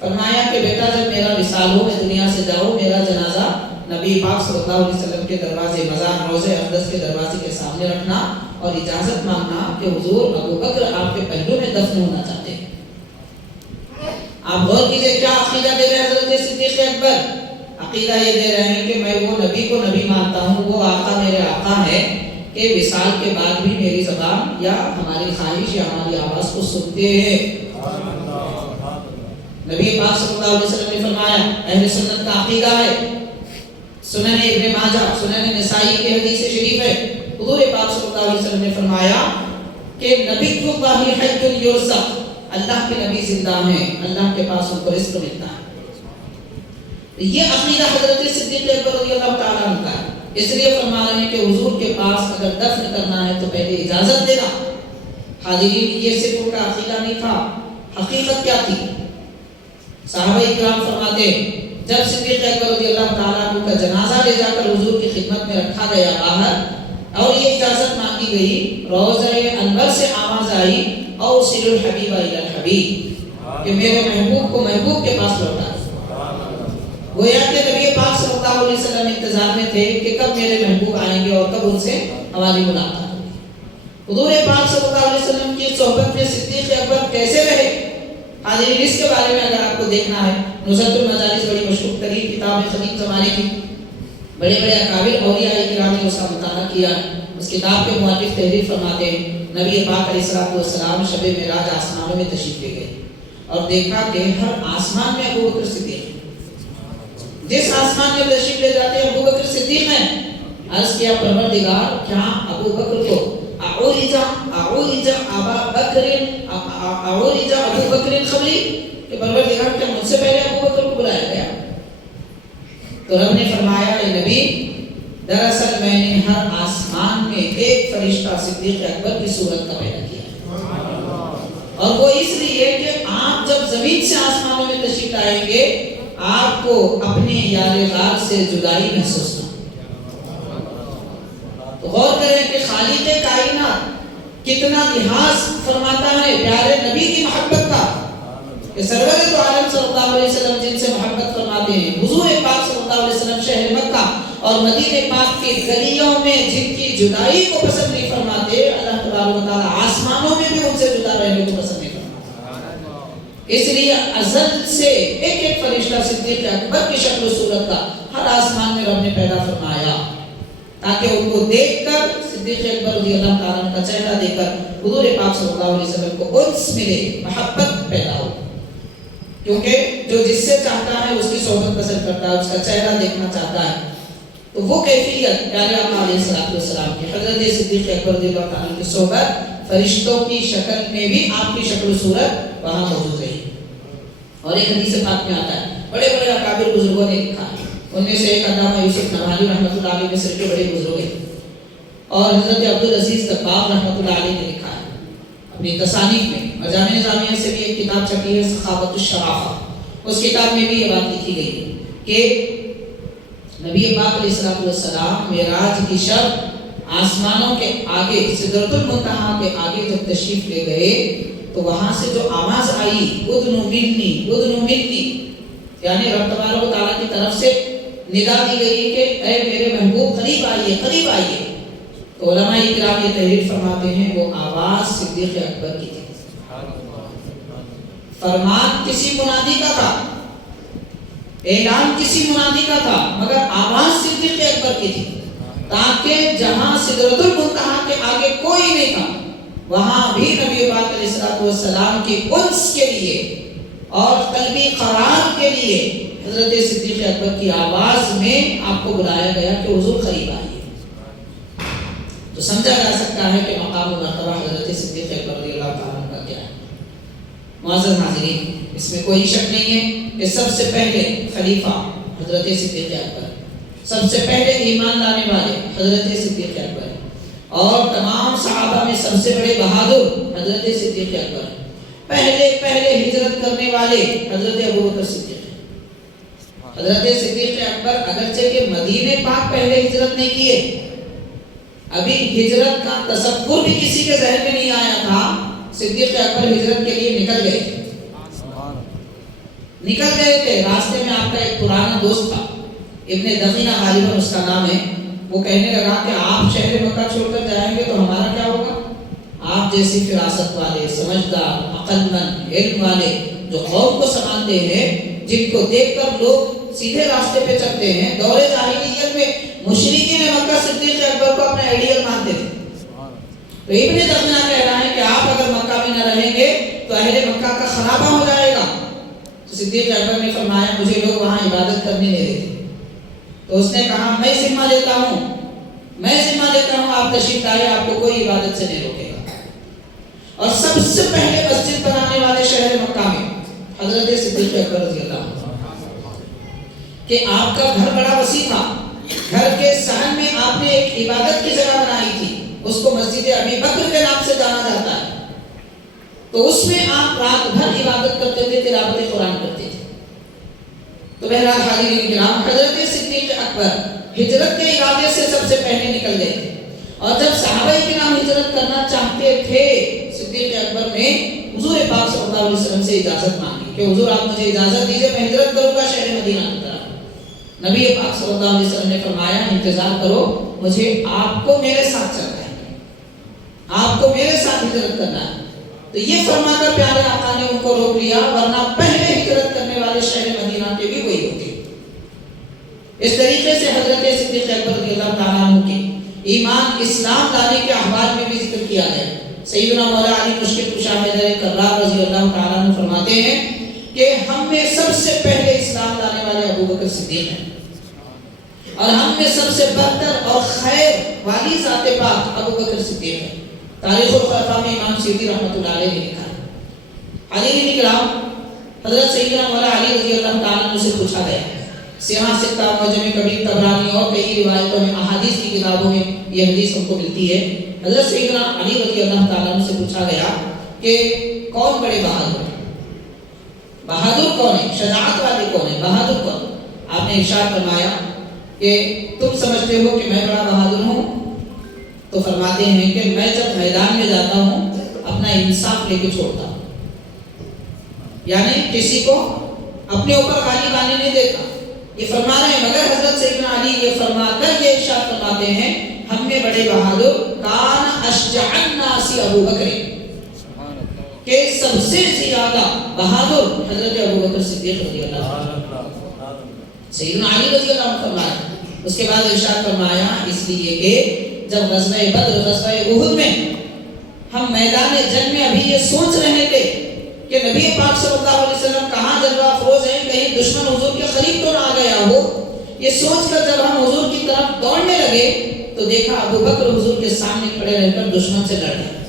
فرمایا کہ بیٹا جب میرا وصال ہو, میں دنیا سے جاؤں, میرا جنازہ نبی پاک صلی اللہ علیہ وسلم کے دروازے مزار روضہ اقدس کے دروازے کے سامنے رکھنا اور اجازت مانگنا کہ حضور ابو بکر آپ کے پہلو میں دفن ہونا چاہتے ہیں. آپ غور کیجئے کیا عقیدہ دے رہے ہیں حضرت صدیق اکبر. عقیدہ یہ دے رہے ہیں کہ میں وہ نبی کو نبی مانتا ہوں, وہ آقا میرے آقا ہے کہ وصال کے بعد بھی میری زبان یا ہماری خواہش یا ہماری آواز کو سنتے ہیں. نبی پاک صلی اللہ علیہ وسلم نے فرمایا, اہل سنت کا عقیدہ ہے, سنن ابن ماجہ, سنن نسائی کی حدیث شریف ہے, حضور پاک صلی اللہ علیہ وسلم نے فرمایا کہ نبی اللہ حی یرزق, اللہ کے نبی زندہ ہیں, اللہ کے پاس ان کو رزق ملتا ہے. یہ عقیدہ حضرت صدیق اکبر رضی اللہ تعالیٰ عنہ کا ہے اس لیے فرما رہے ہیں کہ حضور کے پاس اگر دفن کرنا ہے تو پہلے اجازت دینا۔ حاضرین، یہ صرف ان کا عقیدہ نہیں تھا، حقیقت کیا تھی؟ صحابہ اکرام فرماتے ہیں جب صدیق اکبر رضی اللہ تعالیٰ عنہ کا جنازہ لے جا کر حضور کی خدمت میں رکھا گیا باہر، اور یہ اجازت مانگی گئی، روضہ انور سے آواز آئی اوصل الحبیب الی الحبیب، کہ میرے محبوب کو محبوب کے پاس لوٹا۔ گویا کہ نبی پاک صلی اللہ علیہ وسلم انتظار میں تھے کہ کب میرے محبوب آئیں گے اور کب ان سے ہماری ملاقات ہوگی۔ حضور پاک صلی اللہ علیہ وسلم کی صحبت میں صدیق اکبر کیسے رہے؟ حاضرین، اس کے بارے میں اگر آپ کو دیکھنا ہے، نزہۃ المجالس بڑی مشہور ترین کتاب ہے قدیم زمانے کی، بڑے بڑے اکابر اولیاء کرام نے اس کا مطالعہ کیا۔ اس کتاب کے مؤلف تحریر فرماتے ہیں نبی پاک علیہ السلام شب معراج آسمانوں میں تشریف لے گئے اور دیکھا کہ ہر آسمان میں ابو بکر صدیق، جس آسمان میں تشریف لے جاتے ہیں ابو بکر صدیق ہیں۔ عرض کیا پروردگار، کیا ابو بکر کو اعولج ابو بکر قبلی، کہ پروردگار کیا مجھ سے پہلے ابو بکر کو بلایا گیا؟ تو رب نے فرمایا اے نبی، دراصل میں نے ہر آسمان میں ایک فرشتہ صدیق اکبر کی صورت کا پیدا کیا، اور وہ اس لیے کہ آپ جب زمین سے آسمانوں میں تشریف لائیں گے آپ کو اپنے یار غار سے جدائی محسوس نہ۔ تو غور کریں کہ خالق کائنات کتنا لحاظ فرماتا ہے پیارے نبی کی محبت کا، کہ سرور دو عالم صلی اللہ علیہ وسلم جن سے محبت فرماتے ہیں، حضور پاک صلی اللہ علیہ وسلم شہر مکہ اور مدینہ پاک کی گلیوں میں جن کی جدائی کو پسند نہیں فرماتے، اللہ تبارک و تعالی آسمانوں میں بھی ان سے جدا رہنے کو پسند نہیں فرماتے۔ اس لیے ازل سے ایک ایک فرشتہ صدیق اکبر کی شکل و صورت کا ہر آسمان میں رب نے پیدا فرمایا، تاکہ ان کو دیکھ کر صدیق اکبر رضی اللہ تعالیٰ عنہ کا چہرہ دیکھ کر حضور پاک صلی اللہ علیہ وسلم کو انس ملے، محبت پیدا ہو، کیونکہ جو جس سے چاہتا ہے اس کی صحبت پسند کرتا ہے، اس کا چہرہ دیکھنا چاہتا ہے۔ تو وہ کیفیت پیارے آقا علیہ السلام کی، حضرت صدیق اکبر رضی اللہ تعالیٰ عنہ کی صحبت فرشتوں کی شکل میں بھی آپ کی شکل و صورت وہاں موجود رہی۔ اور ایک حدیث پاک میں آتا ہے، بڑے بڑے اکابر بزرگوں نے لکھا ہے، ان میں سے ایک علامہ یوسف نبہانی رحمۃ اللہ علیہ مصر کے بڑے بزرگ ہیں، اور حضرت عبدالعزیز دباغ رحمۃ اللہ علیہ نے لکھا ہے اپنی تصانیف میں، اور جامع نظامیہ سے بھی ایک کتاب چھپی ہے سخاوت الشرافہ، اس کتاب میں بھی یہ بات لکھی گئی کہ نبی پاک علیہ السلام معراج کی شب آسمانوں کے آگے سدرۃ المنتہا کے آگے جب تشریف لے گئے تو وہاں سے جو آواز آئی ادنو منی ادنو منی، یعنی رب تبارک و تعالیٰ کی طرف سے ندا دی گئی کہ اے میرے محبوب قریب آئیے قریب آئیے۔ تو علماء کرام یہ تحریر فرماتے ہیں وہ آواز صدیق اکبر کی تھی، فرمان کسی منادی کا تھا، اعلان کسی منادی کا تھا، مگر آواز صدیق اکبر کی تھی، تاکہ جہاں سدرۃ المنتہا کے آگے کوئی نہیں تھا وہاں بھی نبی پاک علیہ السلام کی انس کے لیے اور قلبی قرار کے لیے حضرت صدیق اکبر کی آواز میں آپ کو بلایا گیا کہ حضور قریب آئیے۔ تو سمجھا جا سکتا ہے کہ مقام و مرتبہ حضرت صدیق اکبر رضی اللہ تعالیٰ عنہ کا کیا ہے۔ معزز حاضرین، اس میں کوئی شک نہیں ہے کہ سب سے پہلے خلیفہ حضرت صدیق اکبر، سب سے پہلے ایمان لانے والے حضرت صدیق اکبر، اور تمام صحابہ میں سب سے بڑے بہادر حضرت صدیق اکبر، پہلے ہجرت کرنے والے حضرت ابوبکر صدیق۔ حضرت صدیق اکبر اگرچہ کہ مدینہ پاک پہلے ہجرت نہیں کیے، ابھی ہجرت کا تصور بھی کسی کے ذہن میں نہیں آیا تھا، صدیق اکبر ہجرت کے لیے نکل گئے تھے۔ راستے میں آپ کا ایک پرانا دوست تھا، ابن دغینہ غالباً اس کا نام ہے، وہ کہنے لگا کہ آپ شہر مکہ چھوڑ کر جائیں گے تو ہمارا کیا ہوگا؟ آپ جیسی فراست والے، سمجھدار، عقل مند، علم والے جو قوم کو سنبھالتے ہیں، جن کو دیکھ کر لوگ سیدھے راستے پہ چلتے ہیں۔ دور جاہلیت میں مشرکین مکہ صدیق اکبر کو اپنا آئیڈیل مانتے تھے، تو ابن دغینہ کہہ رہا ہے کہ آپ اگر مکہ میں نہ رہیں گے تو اہل مکہ کا خرابہ ہو جائے گا۔ تو صدیق اکبر نے فرمایا مجھے لوگ وہاں عبادت کرنے نہیں دیتے، تو اس نے کہا میں ذمہ لیتا ہوں آپ تشریف لائے، آپ کو کوئی عبادت سے نہیں روکے گا۔ اور سب سے پہلے مسجد بنانے والے شہر مکہ میں حضرت صدیق اکبر رضی اللہ عنہ، کہ آپ کا گھر بڑا وسیع تھا، گھر کے صحن میں نے ایک عبادت کی جگہ بنائی تھی، اس کو مسجد ابی بکر کے نام سے جانا جاتا ہے، تو اس میں آپ رات بھر عبادت کرتے تھے، تلاوت قرآن کرتے تھے۔ تو بہرحال حاضرین کرام، حضرت صدیق اکبر ہجرت کے ارادے سے سب سے پہلے نکل گئے تھے، اور جب صحابہ کرام ہجرت کرنا چاہتے تھے، صدیق اکبر نے حضور پاک صلی اللہ علیہ وسلم سے اجازت مانگی کہ حضور آپ مجھے اجازت دیجئے، میں ہجرت کروں گا شہر مدینہ کی طرف۔ نبی پاک صلی اللہ علیہ وسلم نے فرمایا انتظار کرو، مجھے آپ کو میرے ساتھ چلنا ہے، آپ کو میرے ساتھ ہجرت کرنا ہے۔ تو یہ فرما کر پیارے آقا نے ان کو روک لیا، ورنہ پہلے ہجرت کرنے والے شہر مدینہ کے بھی وہی ہوتے۔ اس طریقے سے حضرت صدیق اکبر رضی اللہ تعالیٰ عنہ کے ایمان اسلام لانے کے احوال میں بھی ذکر کیا گیا۔ سیدنا مولا علی مشکل کشا حیدر کرار رضی اللہ تعالیٰ عنہ فرماتے ہیں کہ ہم میں سب سے پہلے اسلام لانے والے ابو بکر صدیق ہیں، اور ہم میں سب سے بہتر اور خیر والی ذات پاک ابو بکر صدیق ہے۔ تاریخ الخلفاء میں امام سیوطی رحمۃ اللہ علیہ نے لکھا ہے۔ حاضرین کرام، حضرت سیدنا مولا علی رضی اللہ تعالیٰ عنہ سے پوچھا گیا، سیاہ ستہ، معجم کبیر، طبرانی اور کئی روایتوں میں، احادیث کی کتابوں میں یہ حدیث ہم کو ملتی ہے۔ حضرت سیدنا علی رضی اللہ تعالیٰ عنہ سے پوچھا گیا کہ کون بڑے بہادر ہیں، بہادر کون ہے، شجاعت والے کون ہے، بہادر کون؟ آپ نے ارشاد فرمایا کہ تم سمجھتے ہو کہ میں بڑا بہادر ہوں؟ تو فرماتے ہیں کہ میں جب میدان میں جاتا ہوں اپنا انصاف لے کے چھوڑتا ہوں، یعنی کسی کو اپنے اوپر غالب آنے نہیں دیتا، یہ فرما رہے ہیں۔ مگر حضرت سیدنا علی یہ فرما کر یہ ارشاد فرماتے ہیں ہم میں بڑے بہادر کان اشجع الناس ابو بکر، کہ سب سے زیادہ بہادر حضرت ابو بکر صدیق رضی اللہ عنہ، سیدنا علی رضی اللہ عنہ فرمایا۔ اس کے بعد ارشاد فرمایا اس لیے کہ جب غزوہ بدر، غزوہ احد میں ہم میدان جنگ میں ابھی یہ سوچ رہے تھے کہ نبی پاک صلی اللہ علیہ وسلم کہاں جلوہ افروز ہیں، کہیں دشمن حضور کے قریب تو نہ آ گیا ہو، یہ سوچ کر جب ہم حضور کی طرف دوڑنے لگے تو دیکھا ابو بکر حضور کے سامنے کھڑے رہ کر دشمن سے لڑ رہے،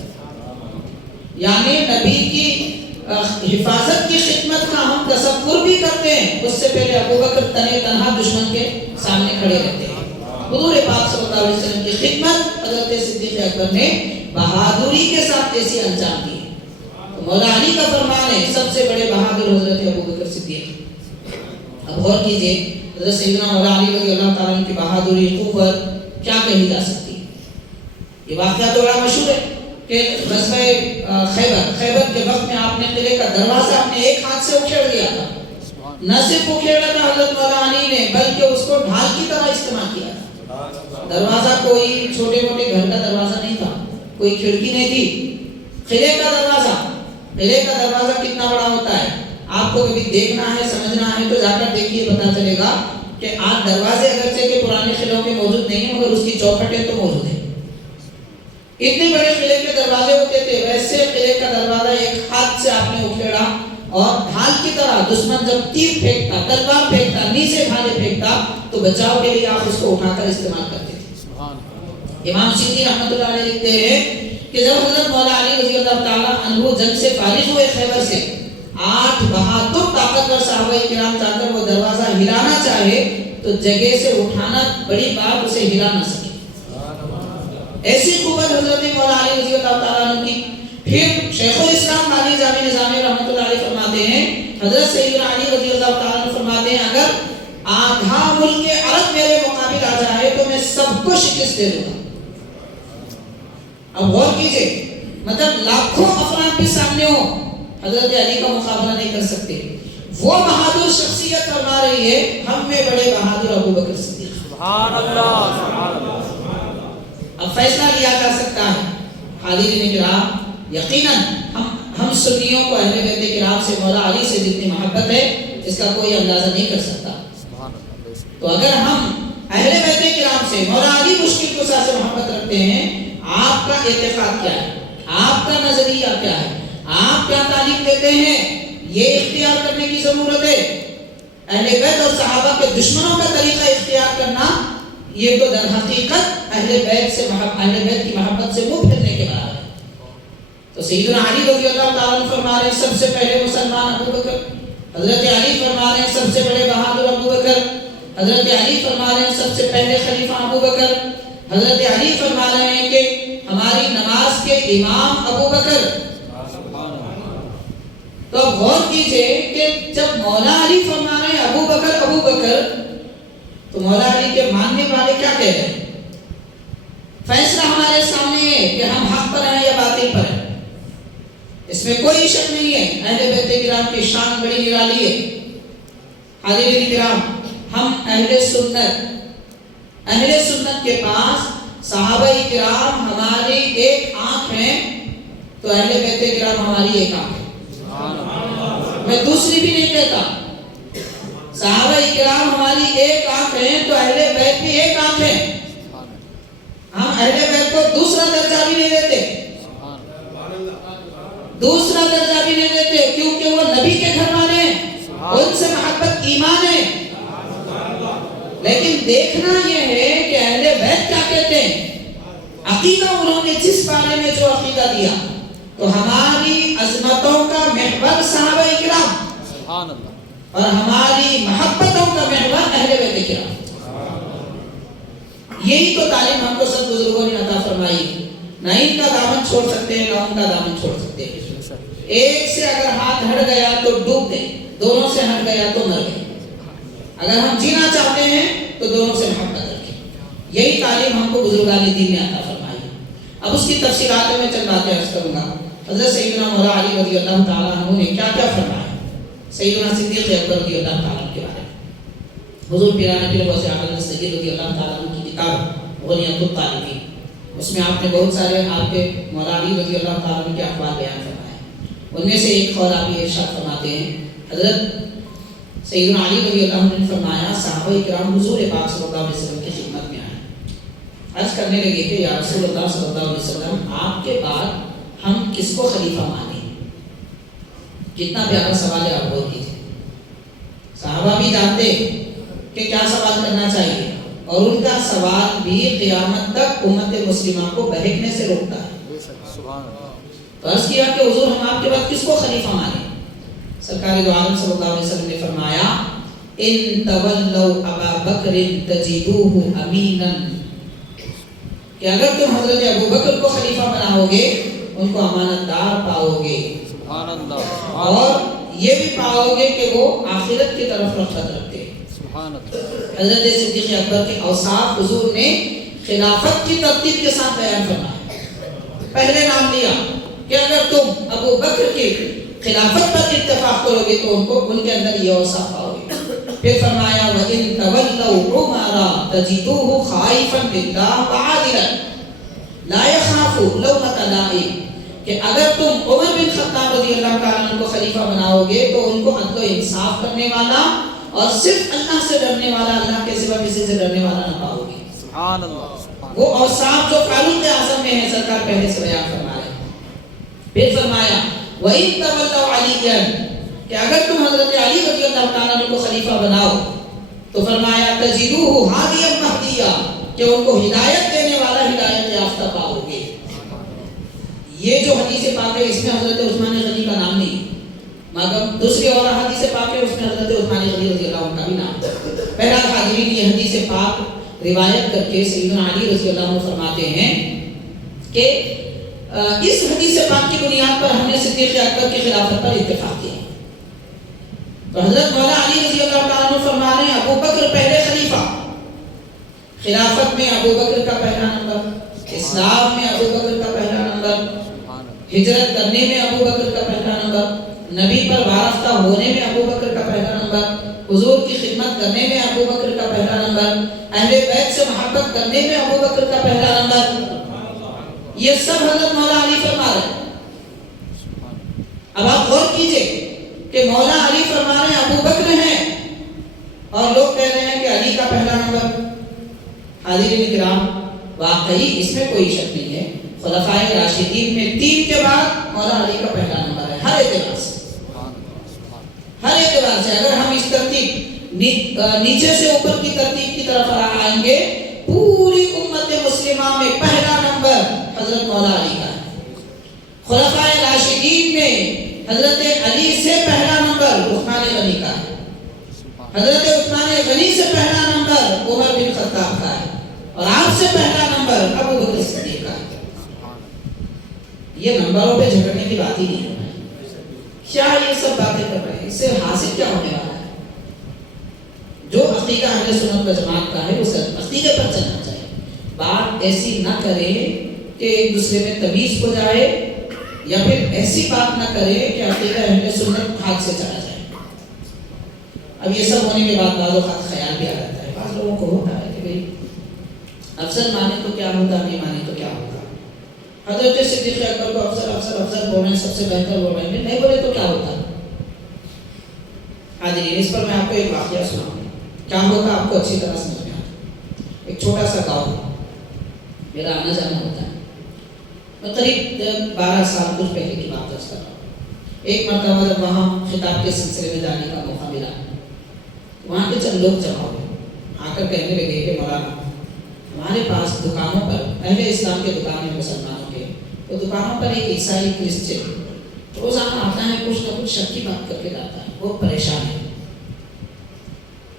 یعنی نبی کی حفاظت کی خدمت کا ہم تصور بھی کرتے ہیں، اس سے پہلے ابو بکر تنے تنہا دشمن کے سامنے کھڑے رہتے ہیں۔ حضور پاک صلی اللہ علیہ وسلم کی خدمت حضرت صدیق اکبر نے بہادری کے ساتھ ایسی انجام دی۔ مولا علی کا فرمان ہے سب سے بڑے بہادر حضرت ابو بکر صدیق۔ اب غور کیجئے حضرت سیدنا مولا علی رضی اللہ تعالیٰ عنہ کی بہادری، قوت کیا کہی جا سکتی ہے۔ یہ واقعہ تو بڑا مشہور ہے کہ غزوہ خیبر کے وقت میں آپ نے قلعے کا دروازہ اپنے ایک ہاتھ سے اکھیڑ دیا تھا، نہ صرف اکھیڑا تھا حضرت مولا علی نے بلکہ اس کو ڈھال کی طرح استعمال کیا تھا۔ دروازہ کوئی چھوٹے موٹے گھر کا دروازہ نہیں تھا، کوئی کھڑکی نہیں تھی، قلعے کا دروازہ، قلعے کا دروازہ کتنا بڑا ہوتا ہے آپ کو کبھی دیکھنا ہے، سمجھنا ہے تو جا کر دیکھیے، پتا چلے گا کہ آج دروازے اگرچہ کے پرانے قلعوں میں موجود نہیں ہیں مگر اس کی چوکھٹیں تو موجود ہیں۔ اتنے بڑے قلعے کے دروازے ہوتے تھے، ویسے قلعے کا دروازہ ایک ہاتھ سے آپ نے اکھیڑا اور ڈھال کی طرح دشمن جب تیر پھینکتا، تلوار پھینکتا، نیزے بھالے پھینکتا تو بچاؤ کے لیے آپ اس کو اٹھا کر استعمال کرتے تھے۔ امام سیوطی رحمۃ اللہ علیہ لکھتے ہیں کہ جب حضرت مولا علی رضی اللہ تعالیٰ عنہ جنگ سے فارغ ہوئے خیبر سے، 8 بہادر طاقتور صحابہ کرام جا کر وہ دروازہ ہلانا چاہے تو جگہ سے اٹھانا بڑی بات، اسے ہلا نہ سکے، ایسی قوت حضرت مولا علی رضی اللہ تعالیٰ عنہ کی۔ پھر شیخ الاسلام علی جامی نظامی رحمۃ اللہ علیہ فرماتے ہیں، حضرت سیدنا علی رضی اللہ تعالیٰ عنہ فرماتے ہیں اگر آدھا ملک عرب میرے مقابل آ جائے تو میں سب کو شکست دے دوں گا۔ اب غور کیجئے، مطلب لاکھوں افراد بھی سامنے ہو، حضرت علی کا مقابلہ نہیں کر سکتے۔ وہ بہادر شخصیت فرما رہی ہے ہم میں بڑے بہادر ابو بکر صدیق۔ سبحان اللہ۔ اب فیصلہ لیا جا سکتا ہے حاضرین کرام، یقیناً ہم سنیوں کو اہل بیت کرام سے، مولا علی سے جتنی محبت ہے اس کا کوئی اندازہ نہیں کر سکتا۔ تو اگر ہم اہل بیت کرام سے، مولا علی مشکل کشا سے محبت رکھتے ہیں، آپ کا اعتقاد کیا ہے، آپ کا نظریہ کیا ہے، آپ کیا تعلیم دیتے ہیں، یہ اختیار کرنے کی ضرورت ہے۔ اہل بیت اور صحابہ کے دشمنوں کا طریقہ اختیار کرنا یہ تو در حقیقت اہل بیت کی محبت سے منہ پھرنے کے برابر ہے۔ تو سیدنا علی رضی اللہ تعالیٰ عنہ فرما رہے ہیں سب سے پہلے مسلمان ابو بکر، حضرت علی فرما رہے ہیں سب سے بڑے بہادر ابو بکر، حضرت علی فرما رہے ہیں سب سے پہلے خلیفہ ابو بکر، حضرت علی فرما رہے ہیں کہ ہماری نماز کے امام ابو بکر. تو اب غور کیجئے کہ جب مولا علی فرما رہے ہیں ابو بکر تو مولا علی کے ماننے والے کیا کہہ رہے ہیں؟ فیصلہ ہمارے سامنے ہے کہ ہم حق پر ہیں یا باطل پر ہیں. اس میں کوئی شک نہیں ہے. اہل بیت کرام کی شان بڑی نرالی ہے. حاضرین کرام، ہم اہل سنت کے پاس صحابہ کرام ہماری ایک آنکھ ہیں تو اہل بیت کرام ہماری ایک آنکھ ہے. میں دوسری بھی نہیں کہتا. صحابہ کرام ہماری ایک آنکھ ہیں تو اہل بیت بھی ایک آنکھ ہے. ہم اہل بیت کو دوسرا درجہ بھی نہیں دیتے، کیونکہ وہ نبی کے گھر والے ہیں، ان سے محبت ایمان ہے. لیکن دیکھنا یہ ہے کہ اہل بیت کیا کہتے ہیں. عقیدہ انہوں نے جس بارے میں جو عقیدہ دیا، تو ہماری عظمتوں کا محور صحابہ کرام اور ہماری محبتوں کا محور اہل بیت کرام. یہی تو تعلیم ہم کو سب بزرگوں نے عطا فرمائی. نہ ان کا دامن چھوڑ سکتے ہیں، نہ ان کا دامن چھوڑ سکتے ہیں. ایک سے اگر ہاتھ ہٹ گیا تو ڈوب گئے، دونوں سے ہٹ گیا تو مر گئے. اگر ہم جینا چاہتے ہیں تو دونوں سے محبت رکھیں. یہی تعلیم ہم کو بزرگان دین نے عطا فرمائی. اب اس کی تفصیلات میں چند باتیں عرض کروں گا. حضرت سیدنا مولا علی رضی اللہ تعالیٰ عنہ نے کیا کیا فرمایا. سیدنا صدیق اکبر رضی اللہ تعالیٰ کے بارے میں حضور پیران پیر غوث اعظم سید رضی اللہ تعالیٰ عنہ کی کتاب غنیمت الطالبین، اس میں آپ نے بہت سارے آپ کے مولا علی رضی اللہ تعالیٰ عنہ کے اقوال بیان فرمائے. ان میں سے ایک قول آپ یہ ارشاد فرماتے ہیں، حضرت سیدنا علی رضی اللہ عنہ نے فرمایا صحابہ کرام حضور پاک صلی اللہ علیہ وسلم کی خدمت میں آئے، عرض کرنے لگے کہ یا رسول اللہ صلی اللہ علیہ وسلم، آپ کے بعد ہم کس کو خلیفہ مانیں. کتنا پیارا سوال ہے. آپ غور کیجیے. صحابہ بھی جانتے کہ کیا سوال کرنا چاہیے، اور ان کا سوال بھی قیامت تک امت مسلمہ کو بہکنے سے روکتا ہے. تو عرض کیا کہ حضور ہم آپ کے بعد کس کو خلیفہ مانیں. سرکار دو عالم صلی اللہ علیہ وسلم نے فرمایا ان تولوا ابا بکر تجدوه امینا، کہ اگر تم حضرت ابو بکر کو خلیفہ بناؤ گے ان کو امانت دار پاؤ گے، سبحان اللہ، اور یہ بھی پاؤ گے کہ وہ آخرت کی طرف رغبت رکھتے ہیں. سبحان اللہ. حضرت صدیق اکبر کے اوصاف حضور نے خلافت کی ترتیب کے ساتھ بیان فرمایا. پہلے نام لیا کہ اگر تم ابو بکر کی خلافت پر اتفاق کرو گے تو ان کے اندر یہ اوصاف پاؤ گے. پھر فرمایا وَإِن تَوَلَّوْا عُمَرَ تَجِدُوهُ خَائِفًا لِلَّهِ وَعَادِلًا لَا يَخَافُ لَوْمَةَ لَائِمٍ، کہ اگر تم عمر بن خطاب رضی اللہ تعالیٰ عنہ کو خلیفہ بناؤ گے تو ان کو عدل و انصاف کرنے والا اور صرف اللہ سے ڈرنے والا، اللہ کے سوا کسی سے ڈرنے والا نہ پاؤ گے. سبحان اللہ. وہ اوصاف جو فاروق اعظم میں ہیں سرکار پہلے سے بیان فرما رہے ہیں. پھر فرمایا وَإِن تَوَلَّوْا عَلِيًّا، کہ اگر تم حضرت علی رضی اللہ تعالیٰ عنہ کو خلیفہ بناؤ تو فرمایا تَجِدُوهُ هَادِيًا مَهْدِيًّا، کہ ان کو ہدایت دینے والا، ہدایت یافتہ پاؤ گے. یہ جو حدیث پاک ہے اس میں حضرت عثمان غنی کا نام نہیں، مگر دوسری اور حدیث پاک ہے اس میں حضرت عثمان غنی رضی اللہ عنہ کا بھی نام ہے. بہرحال حاضرین، یہ حدیث پاک روایت کر کے سیدنا علی رضی اللہ عنہ فرماتے ہیں کہ اس حدیث پاک کی بنیاد پر ہم نے صدیق اکبر کی خلافت پر اتفاق کیا. تو حضرت مولا علی رضی اللہ تعالیٰ عنہ فرما رہے ہیں ابو بکر پہلے خلیفہ، خلافت میں ابو بکر کا پہلا نمبر، اسلام میں ابو بکر کا پہلا نمبر، ہجرت کرنے میں ابو بکر کا پہلا نمبر، نبی پر وارفتہ ہونے میں ابو بکر کا پہلا نمبر، حضور کی خدمت کرنے میں ابو بکر کا پہلا نمبر، اہل بیت سے محبت کرنے میں ابو بکر کا پہلا نمبر. یہ سب حضرت مولا علی فرما رہے ہیں. اب آپ غور کیجئے کہ مولا علی فرما رہے ہیں ابو بکر ہیں اور لوگ کہہ رہے ہیں کہ علی کا پہلا نمبر. حاضرین کرام، واقعی اس میں کوئی شک نہیں ہے، خلفائے راشدین میں 3 کے بعد مولا علی کا پہلا نمبر ہے. ہر اعتبار سے اگر ہم اس ترتیب نیچے سے اوپر کی ترتیب کی طرف آئیں گے، پوری امت مسلمہ میں پہلا نمبر حضرت مولا علی کا ہے. خلفائے راشدین میں حضرت علی سے پہلا نمبر عثمان غنی کا ہے، حضرت عثمان غنی سے پہلا نمبر عمر بن خطاب کا ہے، اور آپ سے پہلا نمبر ابو بکر صدیق کا ہے۔ یہ نمبروں پہ جھگڑنے کی بات ہی نہیں ہے۔ کیا یہ سب باتیں کر رہے ہیں؟ اس سے حاصل کیا ہونے والا ہے؟ جو عقیدہ اہل سنت و جماعت کا ہے اس عقیدے پر چلنا چاہیے۔ بات ایسی نہ کرے کہ ایک دوسرے میں تمیز ہو جائے، یا پھر ایسی بات نہ کرے کہ عقیدہ اہل سنت ہاتھ سے چلا جائے۔ اب یہ سب ہونے کے بعد بعض اوقات خیال بھی آ جاتا ہے، بعض لوگوں کو ہوتا ہے کہ بھئی افضل مانے تو کیا ہوتا، نہیں مانے تو کیا ہوتا۔ حضرت صدیق اکبر کو افضل افضل افضل بول رہے ہیں، سب سے بہتر بول رہے ہیں، نہیں بولے تو کیا ہوتا؟ حاضرین، اس پر میں آپ کو ایک واقعہ سناؤں گا، کیا ہوتا آپ کو اچھی طرح سمجھ میں آتا۔ ایک چھوٹا سا گاؤں میرا آنا جانا ہوتا ہے، میں قریب 12 سال کچھ پہلے کی بات کر رہا ہوں۔ ایک مرتبہ جب وہاں خطاب کے سلسلے میں جانے کا موقع ملا، وہاں کے چند لوگ جمع ہوئے، آ کر کہنے لگے کہ مولانا ہمارے پاس دکانوں پر، اہل اسلام کے دکان ہیں مسلمانوں کے، تو دکانوں پر ایک عیسائی کرسچن روزانہ آتا ہے، کچھ نہ کچھ شک کی بات کر کے جاتا ہے، وہ پریشان ہے۔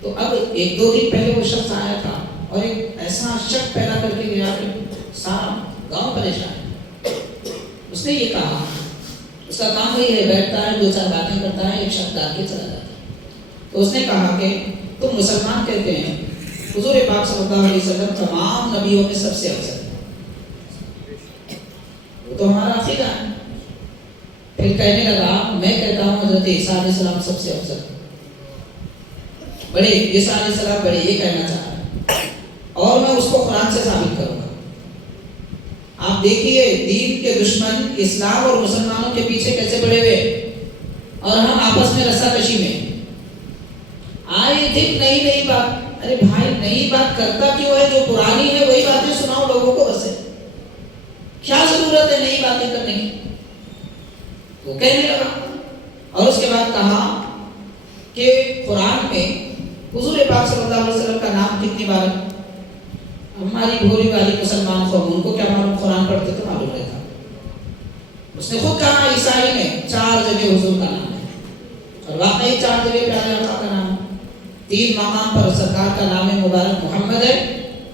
تو اب 1-2 دن پہلے وہ شخص آیا تھا اور ایک ایسا شک پیدا کر کے گیا کہ سارا گاؤں پریشان ہے۔ اس نے یہ کہا، اس کا کام وہی ہے، بیٹھتا ہے، 2-4 باتیں کرتا ہے، ایک شک ڈال کے چلا جاتا ہے۔ تو اس نے کہا کہ تم مسلمان کہتے ہیں حضور پاک صلی اللہ علیہ وسلم تمام نبیوں میں سب سے افضل، وہ تو ہمارا عقیدہ ہے۔ پھر کہنے لگا میں کہتا ہوں حضرت عیسیٰ علیہ السلام سب سے افضل، بڑے عیسیٰ علیہ السلام بڑے، یہ کہنا چاہ رہا ہے، اور میں اس کو قرآن سے ثابت کروں گا۔ آپ دیکھیے دین کے دشمن اسلام اور مسلمانوں کے پیچھے کیسے پڑے ہوئے، اور ہم آپس میں رسا کشی میں آئے دن نئی بات۔ ارے بھائی نئی بات کرتا کیوں ہے؟ جو پرانی ہے وہی باتیں سناؤ لوگوں کو، بس ہے، کیا ضرورت ہے نئی باتیں کرنے کی؟ وہ کہنے لگا، اور اس کے بعد کہا کہ قرآن میں حضور پاک صلی اللہ علیہ وسلم کا نام کتنی بار ہے؟ ہماری بھولی والی مسلمان قوم، ان کو کیا معلوم؟ قرآن پڑھتے تو معلوم رہتا۔ اس نے خود کہا عیسائی نے 4 جگہ حضور کا نام ہے، اور واقعی 4 جگہ پیارے آقا کا نام ہے۔ 3 مقام پر سرکار کا نام مبارک محمد ہے،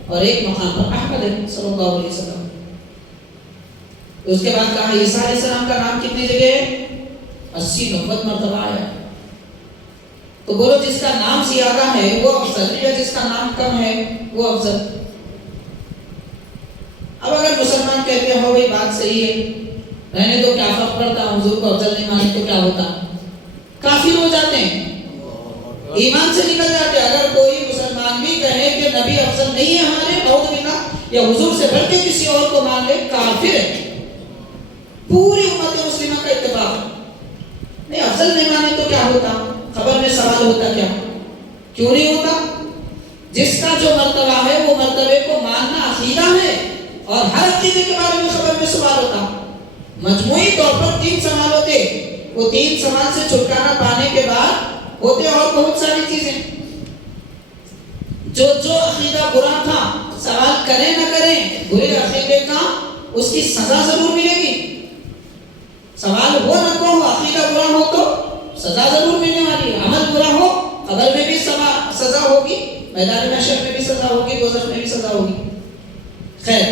اور ایک مقام پر احمد ہے صلی اللہ علیہ وسلم۔ اس کے بعد کہا عیسیٰ علیہ السلام کا نام کتنی جگہ ہے؟ 80-90 مرتبہ آیا۔ تو بولو جس کا نام زیادہ ہے وہ افضل، یا جس کا نام کم ہے وہ افضل؟ اب اگر مسلمان کہتے ہیں ہو بھائی بات صحیح ہے، رہنے تو کیا فرق پڑتا، حضور کو افضل نہیں مانے تو کیا ہوتا؟ کافر ہو جاتے ہیں، ایمان سے نکل جاتے ہیں۔ اگر کوئی مسلمان بھی کہے کہ نبی افضل نہیں ہے ہمارے، نعوذ باللہ، یا حضور سے بڑھ کے کسی اور کو مان لے، کافر ہے۔ پوری امت مسلمہ کا اتفاق ہے، نہیں افضل نہیں مانے تو کیا ہوتا؟ خبر میں سوال ہوتا کیا؟ کیوں نہیں ہوتا؟ جس کا جو مرتبہ ہے وہ مرتبے کو ماننا عقیدہ ہے، اور ہر عقیدے کے بارے میں خبر میں سوال ہوتا۔ مجموعی طور پر 3 سوال ہوتے، وہ 3 سوال سے چھٹکارا پانے کے بعد ہوتے اور بہت ساری چیزیں۔ جو عقیدہ برا تھا، سوال کریں نہ کریں، برے عقیدے کا اس کی سزا ضرور ملے گی۔ سوال ہو نہ ہو، عقیدہ برا ہو تو سزا ضرور ملنے والی ہے۔ عمل برا ہو، قبر میں بھی سزا ہوگی، میدان محشر میں بھی سزا ہوگی، دوزخ میں بھی سزا ہوگی۔ خیر،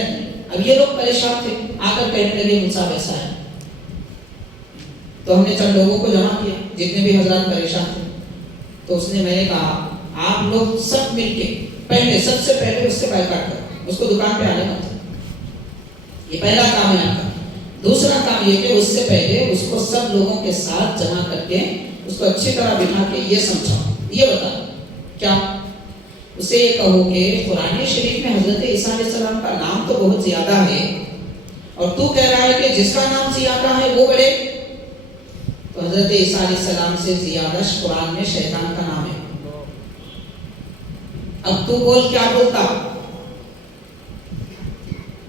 اب یہ لوگ پریشان تھے، آ کر کہنے لگے مجھ سے ایسا ہے۔ تو ہم نے چند لوگوں کو جمع کیا، جتنے بھی حضرات پریشان تھے۔ تو اس نے، میں نے کہا آپ لوگ سب مل کے سب سے پہلے اس سے بائیکاٹ کرو، اس کو دکان پہ آنے مت۔ یہ پہلا کام ہے آپ کا۔ دوسرا کام یہ کہ اس سے پہلے اس کو سب لوگوں کے ساتھ جمع کر کے اس کو اچھی طرح بٹھا کے یہ سمجھاؤ، یہ بتاؤ کیا اسے یہ کہو کہ قرآن شریف میں حضرت عیسیٰ علیہ السلام کا نام تو بہت زیادہ ہے، اور تو کہہ رہا ہے کہ جس کا نام زیادہ ہے وہ بڑے۔ تو حضرت عیسیٰ علیہ السلام سے زیادہ قرآن میں شیطان کا نام ہے۔ اب تو بول کیا بولتا؟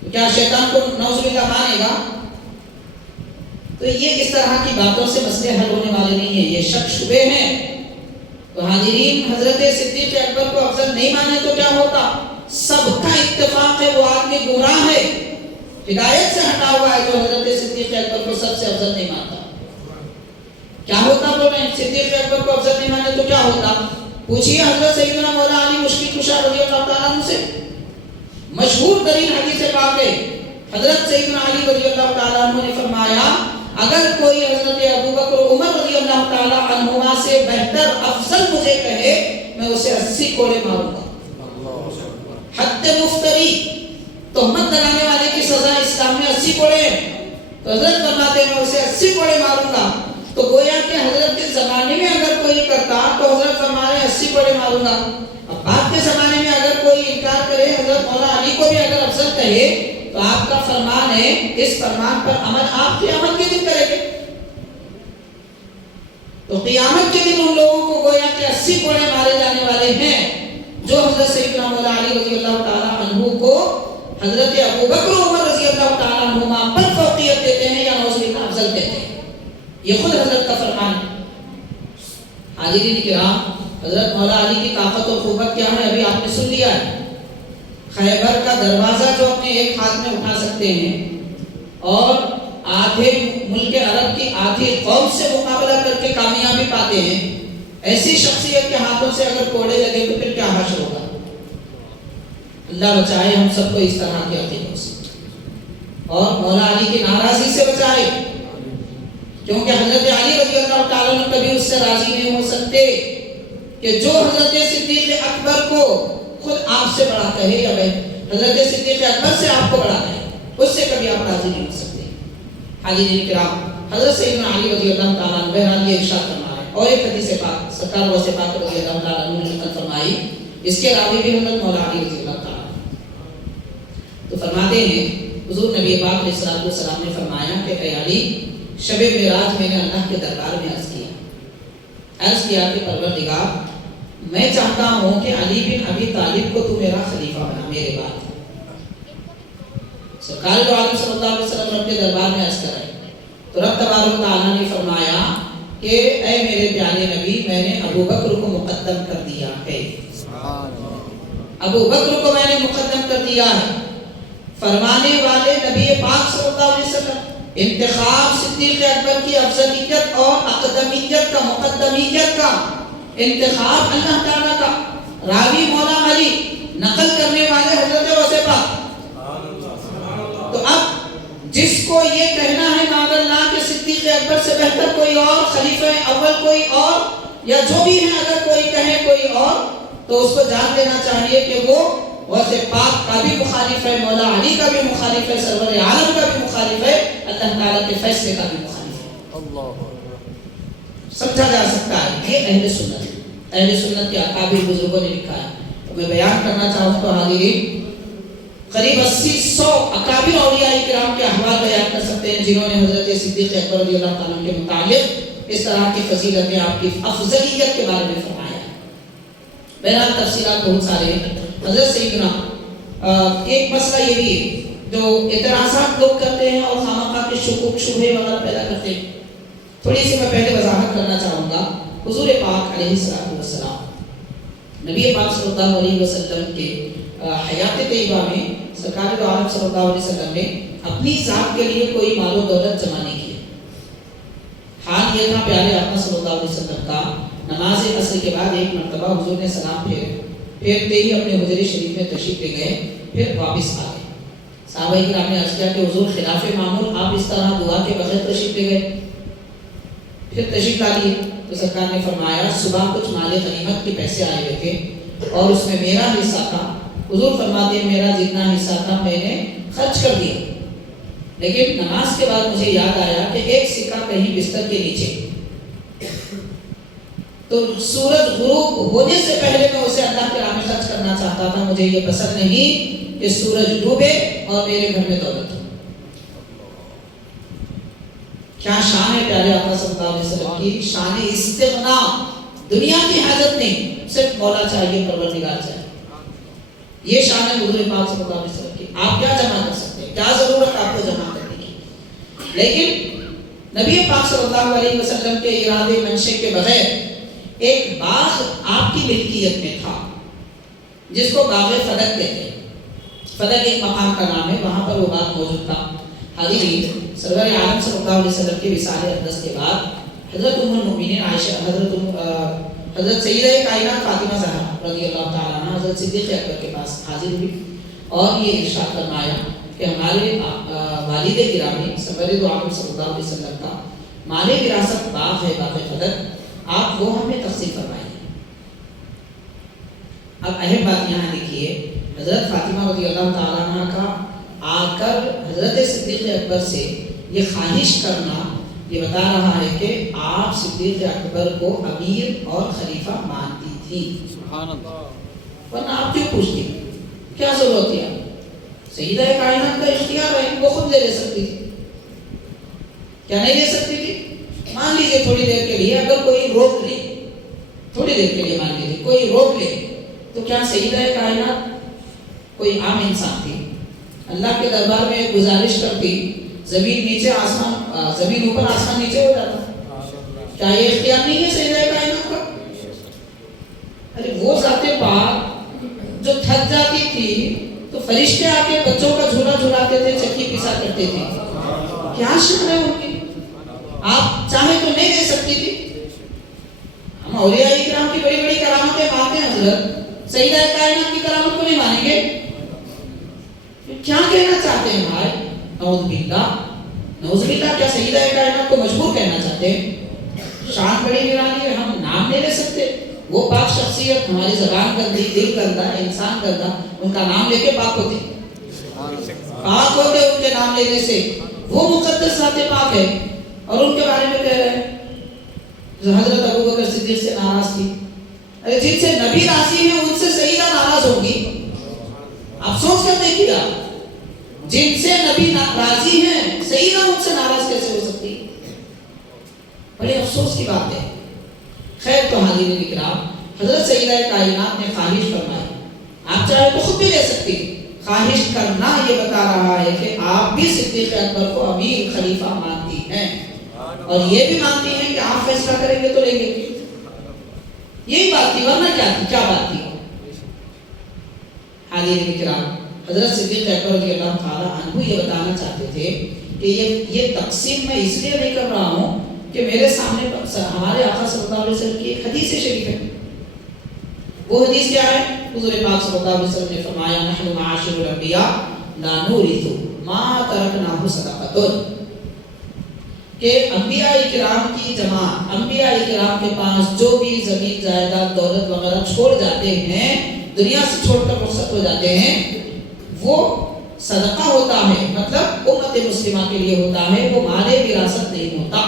کیا شیطان کو نعوذ باللہ مانے گا؟ تو یہ اس طرح کی باتوں سے مسئلے حل ہونے والے نہیں ہیں، یہ شک شبے ہیں۔ تو حاضرین، حضرت صدیق اکبر کو افضل نہیں مانے تو کیا ہوتا؟ سب کا اتفاق ہے وہ آدمی گمراہ ہے، ہدایت سے ہٹا ہوا ہے جو حضرت صدیق اکبر کو سب سے افضل نہیں مانتا۔ کیا ہوتا؟ بول رہے ہیں صدیق اکبر کو افضل نہیں مانے تو کیا ہوتا؟ پوچھئے حضرت سیدنا مولا علی مشکل کشا رضی اللہ تعالیٰ عنہ سے، مشہور ترین حدیث پاک ہے، حضرت سیدنا علی رضی اللہ تعالیٰ عنہ نے فرمایا اگر کوئی حضرت ابوبکر و عمر رضی اللہ تعالیٰ عنہما سے بہتر افضل مجھے کہے میں اسے 80 کوڑے ماروں گا۔ حد مفتری، تہمت لگانے والے کی سزا اسلام میں 80 کوڑے ہیں، تو حضرت فرماتے ہیں میں اسے 80 کوڑے ماروں گا۔ تو گویا کہ حضرت کے زمانے میں اگر کوئی کرتا تو حضرت فرما رہے 80 کوڑے ماروں گا۔ اب بعد کے زمانے میں اگر کوئی انکار کرے، حضرت مولا علی کو بھی اگر افضل کہے تو آپ کا فرمان ہے، اس فرمان پر عمل آپ قیامت کے دن کریں گے۔ تو قیامت کے دن ان لوگوں کو گویا کہ 80 کوڑے مارے جانے والے ہیں جو حضرت سیدنا مولا علی رضی اللہ تعالیٰ عنہ کو حضرت ابوبکر و عمر رضی اللہ تعالیٰ عنہما پر فوقیت دیتے ہیں یا نعوذ باللہ افضل دیتے ہیں۔ یہ خود حضرت کا فرمان ہے۔ حاضرین کرام، حضرت مولا علی کی طاقت و قوت کیا ہے ابھی آپ نے سن لیا ہے۔ خیبر کا دروازہ جو اپنے ایک ہاتھ میں اٹھا سکتے ہیں اور آدھے ملک عرب کی آدھی قوم سے مقابلہ کر کے کامیابی پاتے ہیں، ایسی شخصیت کے ہاتھوں سے اگر کوڑے لگے تو پھر کیا حشر ہوگا؟ اللہ بچائے ہم سب کو اس طرح کے عقیدوں سے، اور مولا علی کی ناراضی سے بچائے، کیونکہ حضرت علی رضی اللہ تعالیٰ عنہ کبھی اس سے راضی نہیں ہو سکتے کہ جو حضرت صدیق اکبر کو خود آپ سے بڑا کہے یا حضرت صدیق اکبر سے آپ کو بڑا کہے، اس سے کبھی آپ راضی نہیں ہو سکتے۔ حاضرین کرام، حضرت سیدنا علی رضی اللہ تعالیٰ عنہ بہرحال یہ ارشاد فرما رہے ہیں، اور ایک حدیث پاک سرکار واسطے پاک رضی اللہ تعالیٰ عنہ نے نقل فرمائی، اس کے راوی بھی حضرت مولا علی رضی اللہ تعالیٰ عنہ تو فرماتے ہیں حضور نبی پاک علیہ الصلوۃ والسلام نے فرمایا کہ اے علی، شب معراج میں نے اللہ کے دربار میں عرض کیا کہ پروردگار میں چاہتا ہوں کہ علی بن ابی طالب کو تو میرا خلیفہ بنا میرے بعد۔ سرکار دو عالم صلی اللہ علیہ وسلم رب کے دربار میں عرض کر رہے تو رب تبارک و تعالیٰ نے فرمایا کہ اے میرے پیارے نبی، میں نے ابو بکر کو مقدم کر دیا ہے، ابو بکر کو میں نے مقدم کر دیا ہے۔ فرمانے والے نبی پاک صلی اللہ علیہ وسلم، انتخاب صدیق اکبر کی افضلیت اور اقدمیت کا، مقدمیت کا انتخاب اللہ تعالیٰ کا، راوی مولا علی، نقل کرنے والے حضرت واسع پاک۔ تو اب جس کو یہ کہنا ہے معاذ اللہ کہ صدیق اکبر سے بہتر کوئی اور، خلیفہ اول کوئی اور، یا جو بھی ہے اگر کوئی کہے کوئی اور، تو اس کو جان لینا چاہیے کہ وہ واسع پاک کا بھی مخالف ہے، مولا علی کا بھی مخالف ہے، سرور عالم کا بھی مخالف ہے، اللہ تعالیٰ کے فیصلے کا بھی مخالف ہے۔ اللہ سمجھا جا سکتا ہے، یہ اہل سنت ہے، اہل سنت کے اکابر بزرگوں نے لکھا ہے۔ تو میں بیان کرنا چاہوں تو حاضرین قریب 80-100 اکابر اولیاء کرام کے احوال بیان کر سکتے ہیں جنہوں نے حضرت صدیق اکبر رضی اللہ تعالیٰ عنہ کے متعلق اس طرح کی فضیلتیں، آپ کی افضلیت کے بارے میں فرمایا ہے۔ بہرحال تفصیلات بہت سارے ہیں۔ حضرت سیدنا ایک مسئلہ یہ بھی ہے جو اعتراضات لوگ کرتے ہیں اور خامخواہ کے شکوک شبہے وغیرہ پیدا کرتے ہیں، تھوڑی سی میں پہلے وضاحت کرنا چاہوں گا۔ حضور پاک علیہ السلام، نبی پاک صلی اللہ علیہ وسلم کے حیات طیبہ میں سرکار دو عالم صلی اللہ علیہ وسلم نے اپنی ذات کے لیے کوئی مال و دولت جمع نہیں کیا۔ حال یہ تھا پیارے آقا صلی اللہ علیہ وسلم کا نماز عصر کے بعد ایک مرتبہ حضور نے سلام پھیرتے ہی اپنے حجرے شریف میں تشریف لے گئے، پھر واپس آ گئے۔ صحابہ کرام نے عرض کیا کہ حضور خلاف معمول آپ اس طرح دعا کے بغیر تشریف لے گئے، پھر تشریف لا لیے۔ تو سرکار نے فرمایا صبح کچھ مال غنیمت کے پیسے آئے ہوئے تھے اور اس میں میرا حصہ تھا۔ حضور فرماتے ہیں میرا جتنا حصہ تھا میں نے خرچ کر دیا، لیکن نماز کے بعد مجھے یاد آیا کہ ایک سکہ کہیں بستر کے نیچے، تو سورج غروب ہونے سے پہلے میں اسے اللہ کے راہ میں خرچ کرنا چاہتا تھا۔ مجھے یہ پسند نہیں کہ سورج ڈوبے اور میرے گھر میں دولت ہو۔ کیا شان ہے پیارے آقا صلی اللہ علیہ وسلم کی، شان استغنا، دنیا کی حاجت نہیں، صرف مولا چاہیے، پروردگار چاہیے۔ یہ شان ہے حضور پاک صلی اللہ علیہ وسلم کی۔ آپ کیا جمع کر سکتے ہیں، کیا ضرورت آپ کو جمع کرنے کی، لیکن نبی پاک صلی اللہ علیہ وسلم کے ارادے منشے کے بغیر ایک باغ آپ کی ملکیت میں تھا جس کو باغ فدق کہتے ہیں۔ فدق ایک مقام کا نام ہے، وہاں پر وہ باغ موجود تھا۔ حاضرین، سرور عالم صلی اللہ علیہ وسلم کے وصال اقدس کے بعد حضرت ام المؤمنین عائشہ، حضرت سیدہ کائنات فاطمہ زہرا رضی اللہ تعالیٰ عنہ حضرت صدیق اکبر کے پاس حاضر ہوئی اور یہ ارشاد فرمایا کہ ہمارے والد گرامی سرور دو عالم صلی اللہ علیہ وسلم کا مال وراثت باغ ہے، باغ قدر، آپ وہ ہمیں تقسیم فرمائیے۔ اب اہم بات یہاں لکھیے، حضرت فاطمہ رضی اللہ تعالیٰ عنہ کا آ کر حضرت صدیق اکبر سے یہ خواہش کرنا یہ بتا رہا ہے کہ آپ صدیق اکبر کو امیر اور خلیفہ مانتی تھی، سبحان اللہ، ورنہ آپ کیوں پوچھتی؟ کیا ضرورت ہے؟ سیدہ کائنات کا اختیار ہے، وہ خود لے سکتی تھی، کیا نہیں لے سکتی تھی؟ مان لیجیے تھوڑی دیر کے لیے اگر کوئی روک لے، تھوڑی دیر کے لیے مان لیجیے کوئی روک لے، تو کیا سیدہ کائنات کوئی عام انسان تھی؟ اللہ کے دربار میں ایک گزارش کرتی، زمین نیچے آسمان، زمین اوپر آسمان نیچے ہو جاتا، کیا یہ اختیار نہیں ہے سیدہ کائنات کا؟ ارے وہ ذات پاک جو تھک جاتی تھی تو فرشتے آ کے بچوں کا جھولا جھولاتے تھے، چکی پیسا کرتے تھے، کیا شان ہے ان کی؟ آپ چاہیں تو نہیں دے سکتی تھی؟ ہم اولیاء کرام کی بڑی بڑی کرامتیں مانتے ہیں، حضرت سیدہ کائنات کی کرامت کو نہیں مانیں گے؟ کیا کہنا چاہتے ہیں بھائی؟ نعوذ باللہ، نعوذ باللہ، کیا سیدہ کائنات کو مجبور کہنا چاہتے ہیں؟ شان بڑی گرانی ہے، ہم نام نہیں لے سکتے، وہ پاک شخصیت ہماری زبان گندی، دل گندا، انسان گندا، ان کا نام لے کے پاک ہوتے، پاک ہوتے ان کے نام لینے سے، وہ مقدس ذات پاک ہے، اور ان کے بارے میں کہہ رہے ہیں جو حضرت ابو بکر صدیق سے ناراض تھی۔ ارے جن سے نبی راضی ہیں ان سے سیدہ ناراض ہوگی؟ آپ سوچ کر دیکھیے گا، جن سے نبی راضی ہیں سیدہ ان سے ناراض کیسے ہو سکتی؟ بڑے افسوس کی بات ہے۔ خیر تو حاضرین کرام، حضرت سیدہ کائنات نے خواہش فرمائی، آپ چاہے تو خود بھی لے سکتی، خواہش کرنا یہ بتا رہا ہے کہ آپ بھی صدیق اکبر کو امیر خلیفہ مانتی ہیں، اور یہ بھی مانتی ہیں کہ آپ فیصلہ کریں گے تو لیں گے، یہی بات تھی، ورنہ کیا تھی؟ کیا بات تھی؟ حاضرین کرام، حضرت صدیق اکبر رضی اللہ تعالیٰ عنہ یہ بتانا چاہتے تھے کہ یہ تقسیم میں اس لیے نہیں کر رہا ہوں کہ میرے سامنے ہمارے آقا صلی اللہ علیہ وسلم کی ایک حدیث شریف ہے، وہ حدیث کیا ہے؟ حضور پاک صلی اللہ علیہ وسلم نے فرمایا نحن معاشر الانبیاء لا نورث ما ترکناہ صدقۃ، کہ انبیاء کرام کی جماعت، انبیاء کرام کے پاس جو بھی زمین جائیداد دولت وغیرہ چھوڑ جاتے ہیں، دنیا سے چھوڑ کر رخصت ہو جاتے ہیں، وہ صدقہ ہوتا ہے، مطلب امت مسلمہ کے لیے ہوتا ہے، وہ مال وراثت نہیں ہوتا۔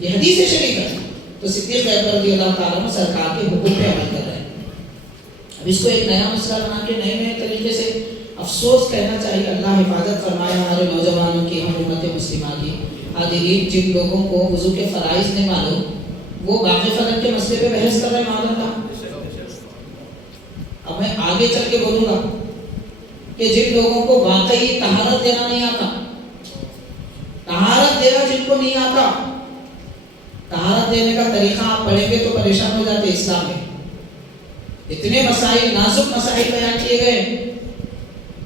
یہ حدیث شریف ہے، تو صدیق اکبر رضی اللہ تعالیٰ عنہ سرکار کے حکم پہ عمل کر رہے ہیں۔ اب اس کو ایک نیا مسئلہ بنا کے نئے طریقے سے افسوس کہنا چاہیے، اللہ حفاظت فرمائے ہمارے نوجوانوں کی، ہم امت مسلمہ کی۔ حاضرین، جن لوگوں کو وضو کے فرائض نہیں معلوم، وہ باقی فلک کے مسئلے پہ بحث کر رہے ہیں، معلوم تھا۔ اب میں آگے چل کے بولوں گا کہ جن لوگوں کو واقعی طہارت دینا نہیں آتا، طہارت دینا جن کو نہیں آتا، طہارت دینے کا طریقہ آپ پڑھیں گے تو پریشان ہو جاتے اسلام میں، اتنے مسائل، نازک مسائل بیان کیے گئے،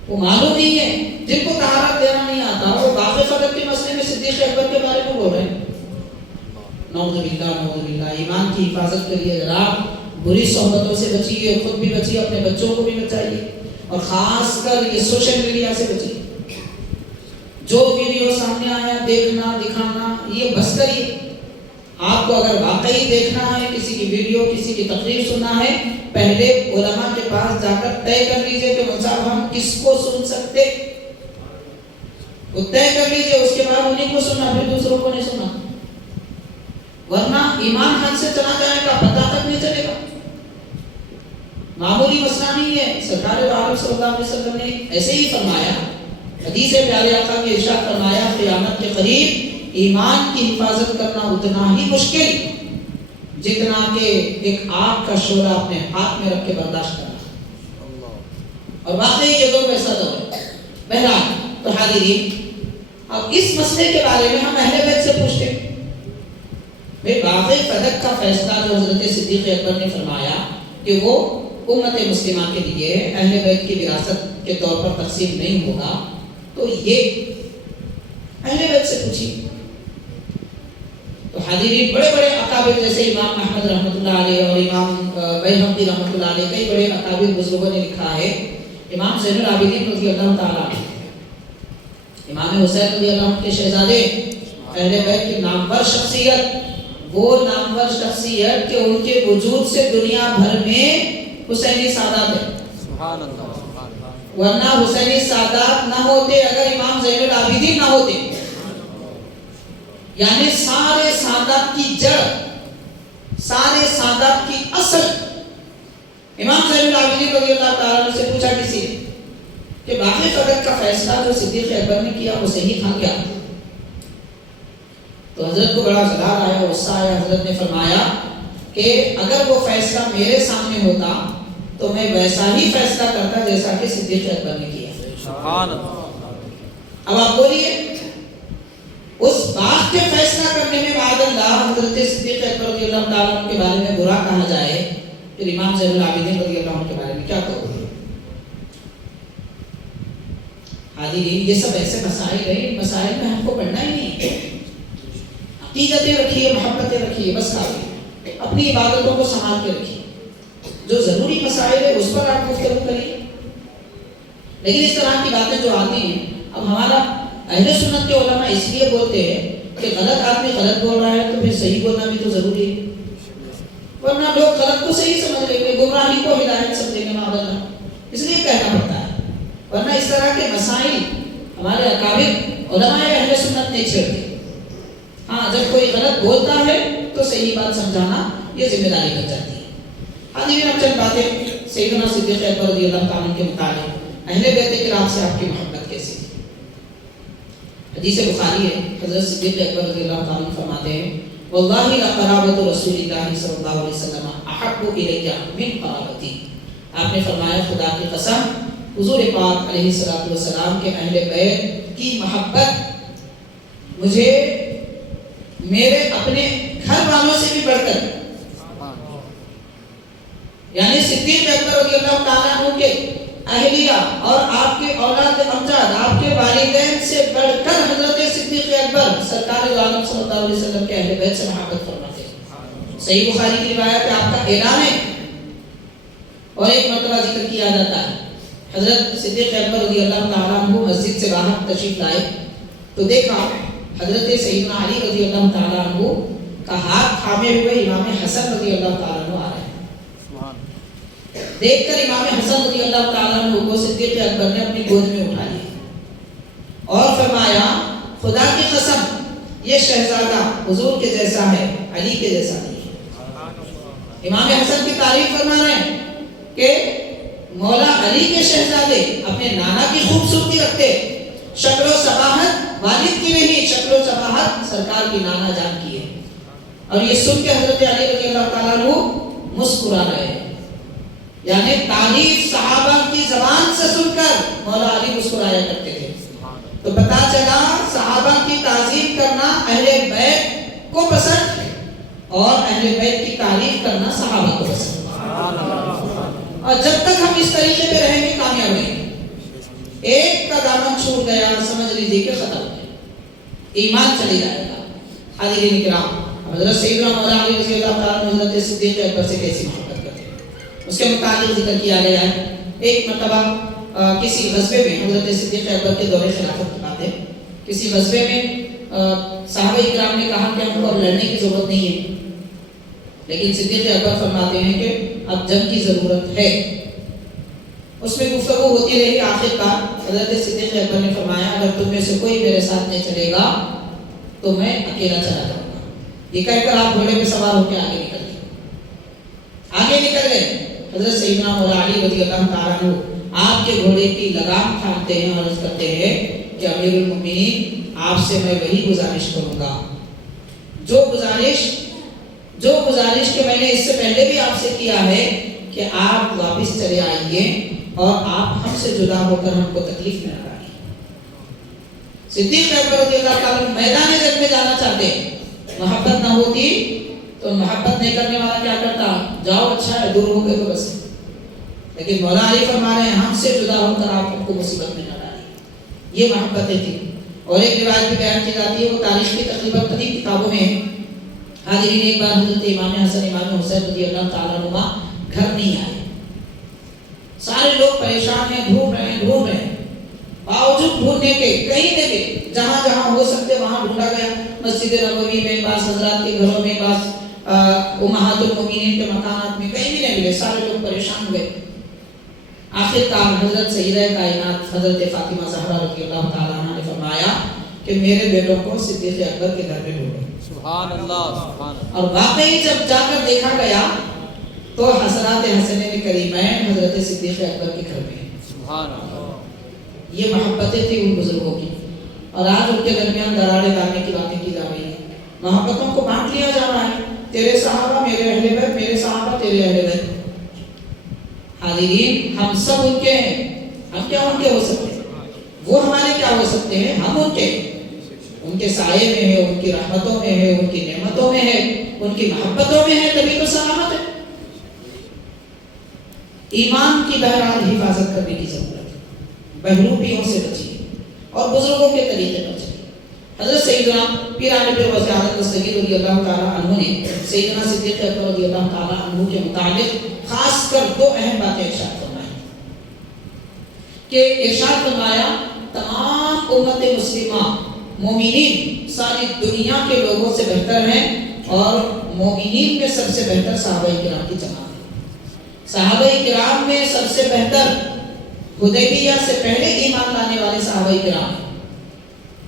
وہ معلوم نہیں ہے، جن کو طہارت دینا نہیں آتا، وہ باقی فلک کے مسئلے میں صدیق اکبر کے بارے میں بول رہے ہیں۔ نعوذ باللہ، نعوذ باللہ، ایمان کی حفاظت کریے جناب، بری صحبتوں سے بچیے، خود بھی بچیے، اپنے بچوں کو بھی بچائیے، اور خاص کر یہ سوشل میڈیا سے بچیے۔ جو ویڈیو سامنے آیا دیکھنا دکھانا یہ بس کریے۔ آپ کو اگر واقعی دیکھنا ہے کسی کی ویڈیو، کسی کی تقریر سننا ہے، پہلے علماء کے پاس جا کر طے کر لیجئے کہ مصعب ہم کس کو سن سکتے، وہ طے کر لیجئے، اس کے بعد انہیں کو سننا، پھر دوسروں کو نہیں سننا، ورنہ ایمان ہاتھ سے چلا جائے گا، پتہ تک نہیں چلے گا۔ معمولی مسئلہ نہیں ہے، سرکار دو عالم صلی اللہ علیہ وسلم نے ایسے ہی فرمایا، حدیث پیارے آقا کی ارشاد فرمایا قیامت کے قریب ایمان کی حفاظت کرنا اتنا ہی مشکل جتنا کہ ایک آگ کا شعلہ اپنے ہاتھ میں رکھ کے برداشت کرنا، اور واقعی یہ دور ایسا دور ہے۔ بہرحال تو حاضرین، اب اس مسئلے کے بارے میں ہم اہل بیت سے پوچھتے ہیں، بھئی باغ فدق کا فیصلہ جو حضرت صدیق اکبر نے فرمایا کہ وہ امت مسلمہ کے لیے اہل بیت کی وراثت کے طور پر تقسیم نہیں ہوگا، تو یہ اہل بیت سے پوچھیے۔ تو حاضرین، بڑے بڑے اکابر جیسے امام احمد رحمۃ اللہ علیہ اور امام بیہقی رحمۃ اللہ علیہ، کئی بڑے اکابر بزرگوں نے لکھا ہے امام زین العابدین رضی اللہ تعالیٰ عنہ، امام حسین رضی اللہ عنہ کے شہزادے، اہل بیت کی نامور شخصیت، وہ نامور شخصیت کہ ان کے وجود سے دنیا بھر میں حسینی سادات ہے. سبحان اللہ سبحان اللہ. ورنہ حسینی سادات نہ ہوتے اگر امام زین العابدین نہ ہوتے. یعنی سارے سادات کی جڑ، سارے سادات کی اصل. امام زین العابدین رضی اللہ تعالیٰ عنہ سے پوچھا کسی نے کہ باقی قدر کا فیصلہ جو صدیق اکبر نے کیا وہ صحیح تھا کیا؟ تو حضرت کو بڑا جلال آیا، غصہ آیا. حضرت نے فرمایا کہ اگر وہ فیصلہ میرے سامنے ہوتا تو میں ویسا ہی فیصلہ کرتا جیسا کہ صدیق اکبر نے کیا. سبحان اللہ. اب آپ بولیے، اس بات کے فیصلہ کرنے میں بعد اللہ حضرت صدیق اکبر رضی اللہ تعالیٰ عنہ کے بارے میں برا کہا جائے، پھر امام زین العابدین رضی اللہ عنہ کے بارے میں کیا کہو گے؟ حاضرین، یہ سب ایسے مسائل ہیں، ان مسائل میں ہم کو پڑھنا ہی نہیں ہے. عقیدتیں رکھیے، محبتیں رکھیے، بس کافی. اپنی عبادتوں کو سنبھال کے رکھیے. جو ضروری مسائل ہے اس پر آپ گفتگو کریے. لیکن اس طرح کی باتیں جو آتی ہیں، اب ہمارا اہل سنت کے علماء اس لیے بولتے ہیں کہ غلط آدمی غلط بول رہا ہے تو پھر صحیح بولنا بھی تو ضروری ہے. ورنہ لوگ غلط کو صحیح سمجھ لیں گے، گمراہی کو ہدایت سمجھیں گے معاذ. اس لیے کہنا پڑتا ہے. ورنہ اس طرح کے مسائل ہمارے اکابر علماء اہل سنت نہیں چھیڑتے. ہاں، جب کوئی غلط بولتا ہے تو صحیح بات سمجھانا یہ ذمہ داری بن جاتی ہے. حاضرین، اب چند باتیں سیدنا صدیق اکبر رضی اللہ تعالیٰ عنہ کے متعلق، اہل بیت کرام سے آپ کی محبت کیسی تھی. حدیث بخاری ہے، حضرت صدیق اکبر رضی اللہ تعالیٰ عنہ فرماتے ہیں واللہ لقرابۃ رسول اللہ صلی اللہ علیہ وسلم احب الی من قرابتی. آپ نے فرمایا خدا کی قسم، حضور پاک علیہ الصلوۃ والسلام کے اہل بیت کی محبت مجھے میرے اپنے گھر والوں سے بھی بڑھ کر، یعنی صدیق اکبر رضی اللہ تعالیٰ عنہ کے اہلیہ اور آپ کے اولاد امجاد، آپ کے والدین سے بڑھ کر حضرت صدیق اکبر سرکار دو عالم صلی اللہ علیہ وسلم کے اہل بیت سے محبت فرماتے ہیں. صحیح بخاری کی روایت ہے، آپ کا اعلان ہے. اور ایک مرتبہ ذکر کیا جاتا ہے، حضرت صدیق اکبر رضی اللہ تعالیٰ عنہ مسجد سے باہر تشریف لائے تو دیکھا حضرت سیدنا علی رضی اللہ تعالیٰ عنہ کا ہاتھ تھامے ہوئے امام حسن رضی اللہ تعالیٰ عنہ آ رہے ہیں. دیکھ کر امام حسن رضی اللہ تعالیٰ عنہ کو صدیق اکبر نے اپنی گود میں اٹھا لیا اور فرمایا خدا کی قسم یہ شہزادہ حضور کے جیسا ہے، علی کے جیسا نہیں ہے. امام حسن کی تعریف فرما رہے ہیں کہ مولا علی کے شہزادے اپنے نانا کی خوبصورتی رکھتے، شکل و شباہت والد کی نہیں، شکل و شباہت سرکار کی نانا جان کی ہے. اور یہ سن کے حضرت علی رضی اللہ تعالیٰ عنہ مسکرا رہے ہیں. یعنی تعریف صحابہ کی زبان سے سن کر مولا علی مسکرایا کرتے تھے. تو پتا چلا صحابہ کی تعظیم کرنا اہل بیت کو پسند ہے اور اہل بیت کی تعریف کرنا صحابہ کو پسند. اور جب تک ہم اس طریقے پہ رہیں گے کامیاب رہیں گے. ایک کا دامن چھوٹ گیا سمجھ لیجیے کہ ختم ہے، ایمان چلے جائے گا. حاضرین کرام، حضرت سیدنا مولا علی رضی اللہ تعالیٰ عنہ حضرت صدیق اکبر سے کیسی محبت کرتے ہیں اس کے متعلق ذکر کیا گیا ہے. ایک مرتبہ کسی غزوے میں، حضرت صدیق اکبر کے دور خلافت کی بات ہے، کسی غزوے میں صحابہ اکرام نے کہا کہ ہم کو اب لڑنے کی ضرورت نہیں ہے، لیکن صدیق اکبر فرماتے ہیں کہ اب جنگ کی ضرورت ہے. اس میں گفتگو ہوتی رہی. آخر کار حضرت صدیق اکبر نے فرمایا اگر تم میں سے کوئی میرے ساتھ نہیں چلے گا تو میں اکیلا چلا جاؤں گا. یہ کہہ کر آپ گھوڑے پہ سوار ہو کے آگے نکل گئے. حضرت سیدنا مولا علی رضی اللہ تعالیٰ عنہ آپ کے گھوڑے کی لگام تھامتے ہیں اور عرض کرتے ہیں کہ امیر المؤمنین آپ سے میں وہی گزارش کروں گا جو گزارش کہ میں نے اس سے پہلے بھی آپ سے کیا ہے کہ آپ واپس چلے آئیے اور آپ ہم سے جدا ہو کر ہم کو تکلیف میں نہ ڈالیں. صدیق اکبر رضی اللہ تعالیٰ عنہ میدان جنگ میں جانا چاہتے ہیں. محبت نہ ہوتی تو محبت نہیں کرنے والا کیا کرتا، جاؤ اچھا ہے دور ہو گئے تو بس. لیکن مولا علی فرما رہے ہیں ہم سے جدا ہو کر آپ کو مصیبت میں نہ ڈالیں. یہ محبتیں تھیں. اور ایک روایت بھی بیان کی جاتی ہے، وہ تاریخ کی تقریباً قدیم کتابوں میں ہے. حاضرین، ایک بار حضرت امام حسن امام حسین رضی اللہ تعالیٰ عنہ گھر نہیں آئے. سارے لوگ پریشان ہیں، ڈھونڈ رہے ہیں، باوجود ڈھونڈنے کے کہیں نہ کہیں جہاں جہاں ہو سکتے وہاں ڈھونڈا گیا، مسجد نبوی میں، بعض حضرات کے گھروں میں، بعض امہات المومنین کے مکانات میں، کہیں بھی نہیں ملے، سارے لوگ پریشان ہوئے۔ آخر کار حضرت سیدہ کائنات حضرت فاطمہ زہرا رضی اللہ تعالیٰ عنہ نے فرمایا کہ میرے بیٹوں کو صدیق اکبر کے گھر میں ڈھونڈو۔ سبحان اللہ، سبحان اللہ۔ اور واقعی جب جا کر دیکھا گیا تو حسنات حسنین کریمین حضرت صدیق اکبر کے گھر میں۔ سبحان اللہ۔ یہ محبتیں تھیں ان بزرگوں کی، اور آج ان کے درمیان دراڑیں ڈالنے کی باتیں کی جا رہی ہیں، محبتوں کو بانٹ لیا جا رہا ہے، تیرے صحابہ میرے اہل بیت، میرے صحابہ تیرے اہل بیت۔ حاضرین، ہم سب ان کے ہیں، ہم کیا ان کے ہو سکتے ہیں؟ وہ ہمارے کیا ہو سکتے ہیں؟ ہم ان کے ہیں، ان کے سائے میں ہے، ان کی رحمتوں میں ہے، ان کی نعمتوں میں ہے، ان کی محبتوں میں ہے، تبھی تو سلامت ہے۔ ایمان کی بہرحال حفاظت کرنے کی ضرورت ہے، بہروپیوں سے بچیے اور بزرگوں کے طریقے پر چلیے۔ حضرت سیدنا پیران پیر وضع حضرت دستگیر رضی اللہ تعالیٰ عنہ نے سیدنا صدیق اکبر رضی اللہ تعالیٰ عنہ کے متعلق خاص کر دو اہم باتیں ارشاد فرمائیں کہ ارشاد فرمایا تمام امت مسلمہ مومنین ساری دنیا کے لوگوں سے بہتر ہیں، اور مومنین میں سب سے بہتر صحابہ کرام کی جماعت ہے۔ صحابہ کرام میں سب سے بہتر حدیبیہ سے پہلے ایمان لانے والے صحابہ کرام ہیں،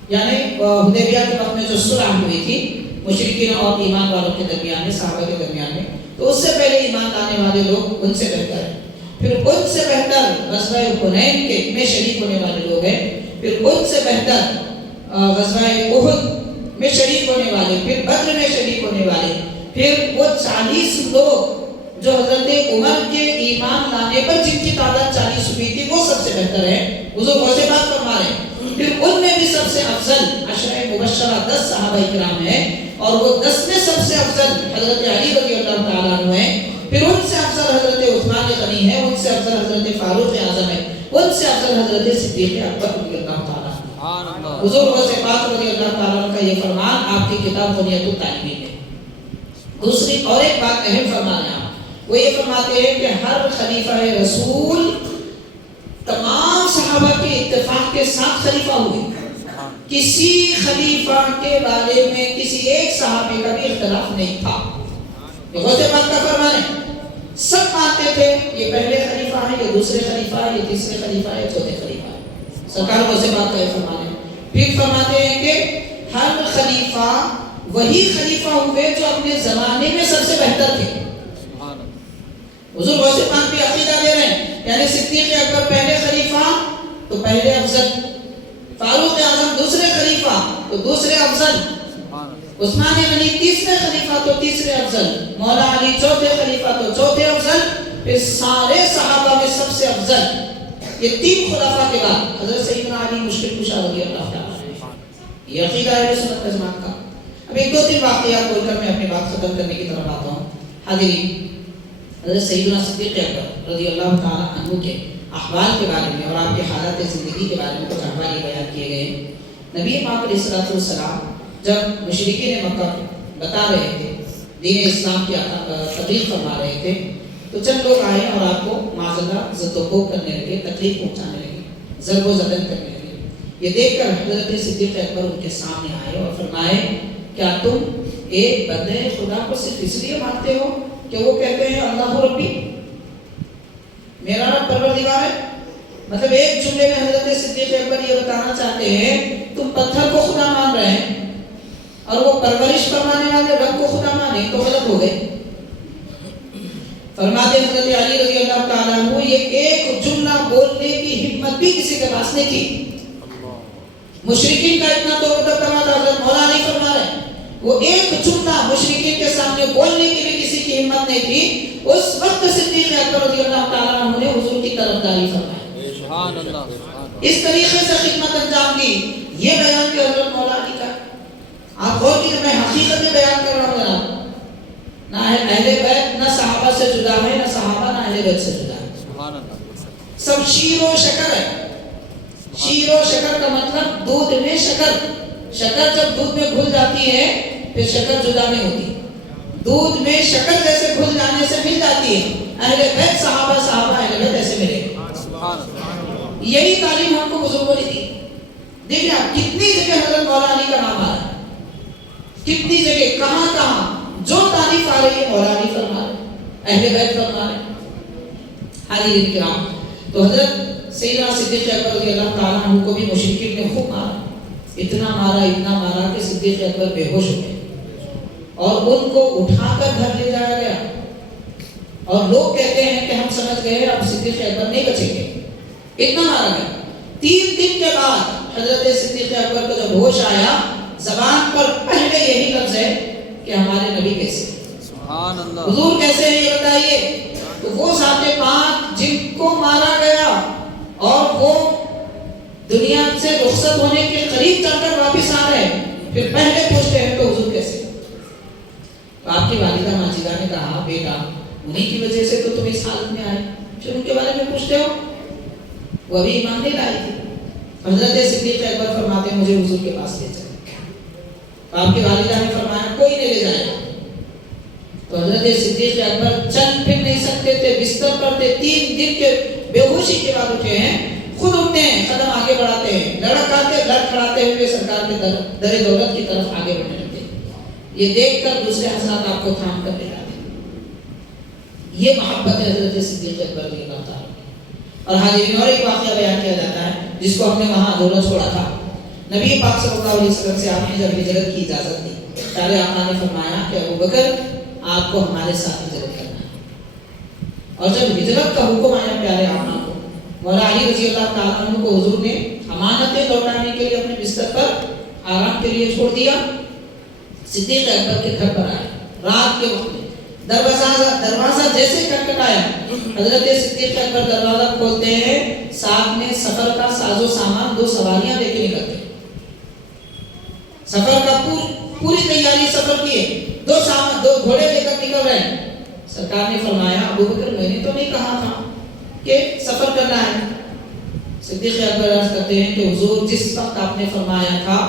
یعنی حدیبیہ کے وقت میں جو صلح ہوئی تھی مشرکین اور ایمان والوں کے درمیان میں، صحابہ کے درمیان میں، تو اس سے پہلے ایمان لانے والے لوگ ان سے بہتر ہیں۔ پھر ان سے بہتر غزوہ حنین کے میں شریک ہونے والے لوگ ہیں، پھر ان سے بہتر غزوہ احد میں شریک ہونے والے، پھر بدر میں شریک ہونے والے، پھر وہ 40 لوگ جو حضرت عمر کے ایمان لانے پر جن کی تعداد 40 ہوئی تھی، وہ سب سے بہتر ہے، بزرگ سے بات فرما رہے ہیں۔ پھر ان میں بھی سب سے افضل عشرہ مبشرہ 10 صحابہ کرام ہیں، اور وہ 10 میں سب سے افضل حضرت علی رضی اللہ تعالیٰ عنہ ہیں، پھر ان سے افضل حضرت عثمان غنی ہے، ان سے افضل حضرت فاروق اعظم ہے، ان سے افضل حضرت صدیق اکبر رضی اللہ تعالیٰ عنہ۔ حضور سے پاک رضی اللہ تعالیٰ عنہ کا یہ فرمان آپ کی کتاب بنیۃ التعلیم ہے۔ دوسری اور ایک بات اہم فرما رہے ہیں آپ، وہ یہ فرماتے ہیں کہ ہر خلیفہ رسول تمام صحابہ کے اتفاق کے ساتھ خلیفہ ہوئے، کسی خلیفہ کے بارے میں کسی ایک صحابی کا بھی اختلاف نہیں تھا۔ یہ غوث پاک کا فرمان ہے، سب مانتے تھے یہ پہلے خلیفہ ہے، یہ دوسرے خلیفہ ہے، یہ تیسرے خلیفہ ہے، یہ چوتھے خلیفہ ہے۔ سرکار غوث پاک کا یہ فرمان ہے۔ پھر فرماتے ہیں کہ ہر خلیفہ وہی خلیفہ ہوئے جو اپنے زمانے میں سب سے بہتر تھے۔ حضور غوث پاک بھی عقیدہ دے رہے ہیں، یعنی صدیق اکبر پہلے خلیفہ تو پہلے افضل، فاروق اعظم دوسرے خلیفہ تو دوسرے افضل، عثمان غنی تیسرے خلیفہ تو تیسرے افضل، مولا علی چوتھے خلیفہ تو چوتھے افضل، پھر سارے صحابہ میں سب سے افضل یہ 3 خلفاء کے بعد حضرت سیدنا علی مشکل کشا رضی اللہ تعالیٰ عنہ۔ یہ عقیدہ ہے سنت جماعت کا۔ اب ایک 2-3 واقعات بول کر میں اپنی بات ختم کرنے کی طرف آتا ہوں۔ حاضرین، حضرت سیدنا صدیق اکبر رضی اللہ تعالیٰ عنہ کے احوال کے بارے میں اور آپ کے حالات زندگی کے بارے میں کچھ احوال بیان کیے گئے ہیں۔ نبی پاک علیہ الصلوۃ والسلام جب مشرکین مکہ بتا رہے تھے، دین اسلام کی تبلیغ فرما رہے تھے، تو چند لوگ آئے اور آپ کو معذرت زد و کوب کرنے لگے، تکلیف پہنچانے لگے، ضرب و زدن کرنے لگے۔ یہ دیکھ کر حضرت صدیق اکبر ان کے سامنے آئے اور فرمائے کیا تم ایک بندے خدا کو صرف اس لیے مانتے ہو کہ وہ کہتے ہیں اللہ ربی، میرا رب پروردگار ہے؟ مطلب ایک جملے میں حضرت صدیق اکبر یہ بتانا چاہتے ہیں تم پتھر کو خدا مان رہے ہیں اور وہ پرورش فرمانے والے رب کو خدا مانے تو غلط ہو گئے۔ فرماتے حضرت علی رضی اللہ تعالیٰ عنہ یہ ایک جملہ بولنے کی ہمت بھی کسی کے پاس نہیں تھی۔ مشرکین کا اتنا تو دبدبا تھا، حضرت مولا علی فرما رہے ہیں وہ ایک جملہ مشرکین کے سامنے بولنے کی بھی کسی کی ہمت نہیں تھی۔ اس وقت صدیق اکبر رضی اللہ تعالیٰ عنہ نے حضور کی طرفداری فرمائی، سبحان اللہ، اس طریقے سے خدمت انجام دی۔ یہ بیان کہ حضرت مولا علی کا آپ غور کیجئے، میں حقیقت میں بیان کر رہا ہوں جناب، نہ اہل بیت نہ صحابہ سے جدا ہے، نہ صحابہ نہ اہل بیت سے جدا ہے، سبحان اللہ، سب شیر و شکر ہے۔ شیر و شکر کا مطلب دودھ میں شکر، شکر جب دودھ میں گھل جاتی ہے پھر شکر جدا نہیں ہوتی، دودھ میں شکر جیسے گھل جانے سے مل جاتی ہے۔ اہل بیت صحابہ، صحابہ اہل بیت ایسے ملے۔ سبحان اللہ یہی تعلیم ہم کو بزرگوں نے دی. دیکھیں آپ کتنی جگہ حضرت مولا علی کا نام آ رہا ہے, کتنی جگہ کہاں کہاں جو تعریف آ رہی ہے مولا علی فرما رہے, اہل بیت فرما رہے. حاضرین کرام, تو حضرت سیدنا صدیق اکبر رضی اللہ تعالیٰ عنہ کو بھی مشرکین نے خوب مارا, اتنا مارا کہ صدیق اکبر بے ہوش ہو گئے اور ان کو اٹھا کر گھر لے جایا گیا. اور لوگ کہتے ہیں کہ ہم سمجھ گئے اب صدیق اکبر نہیں بچیں گے, اتنا مارا گیا. 3 دن کے بعد حضرت صدیق اکبر کو جب ہوش آیا, زبان پر پہلے یہی لفظ ہے کہ ہمارے نبی کیسے ہیں, سبحان اللہ, حضور کیسے ہیں یہ بتائیے. تو وہ ذات پاک جن کو مارا گیا اور وہ دنیا سے رخصت ہونے کے قریب چل کر واپس آ رہے ہیں, پھر پہلے پوچھتے ہیں تو حضور کیسے. تو آپ کی والدہ ماجدہ نے کہا بیٹا انہی کی وجہ سے تو تم اس حالت میں آئے, پھر ان کے بارے میں پوچھتے ہو. وہ ابھی ایمان نہیں لائی تھی. حضرت صدیق اکبر فرماتے ہیں مجھے حضور کے پاس لے چلے. آپ کی والدہ نے فرمایا کوئی نہیں لے جائے گا. تو حضرت صدیق اکبر چل پھر نہیں سکتے تھے, بستر پر تھے, 3 دن کے بے ہوشی کے بعد اٹھے ہیں, خود اٹھتے ہیں, قدم آگے بڑھاتے ہیں, لڑکھڑاتے ہوئے سرکار کے در دولت کی طرف آگے بڑھنے لگتے ہیں. یہ دیکھ کر دوسرے حضرات آپ کو تھام کر لے جاتے ہیں. یہ محبت ہے حضرت صدیق اکبر رضی اللہ تعالیٰ. اور حاضرین اور ایک واقعہ بیان کیا جاتا ہے جس کو ہم نے وہاں ادھورا چھوڑا تھا. نبی پاک صلی اللہ علیہ وسلم سے آپ نے جب ہجرت کی اجازت دی, پیارے آقا نے فرمایا کہ ابو بکر آپ کو ہمارے ساتھ ہجرت کرنا ہے. اور جب ہجرت کا حکم آیا پیارے آقا کو, مولا علی رضی اللہ تعالیٰ عنہ کو حضور نے امانتیں لوٹانے کے لیے اپنے بستر پر آرام کے لیے چھوڑ دیا. صدیق اکبر کے گھر پر آئے رات کے وقت میں, دروازہ جیسے کھٹکھٹایا, حضرت صدیق اکبر دروازہ کھولتے ہیں, ساتھ میں سفر کا ساز و سامان 2 سواریاں لے کے نکلتے ہیں. سفر کا پوری تیاری سفر کی ہے, 2 گھوڑے لے کر نکل رہے ہیں. سرکار نے فرمایا ابو بکر میں نے تو نہیں کہا تھا کہ سفر کرنا ہے. صدیق اکبر عرض کرتے ہیں کہ حضور جس وقت آپ نے فرمایا تھا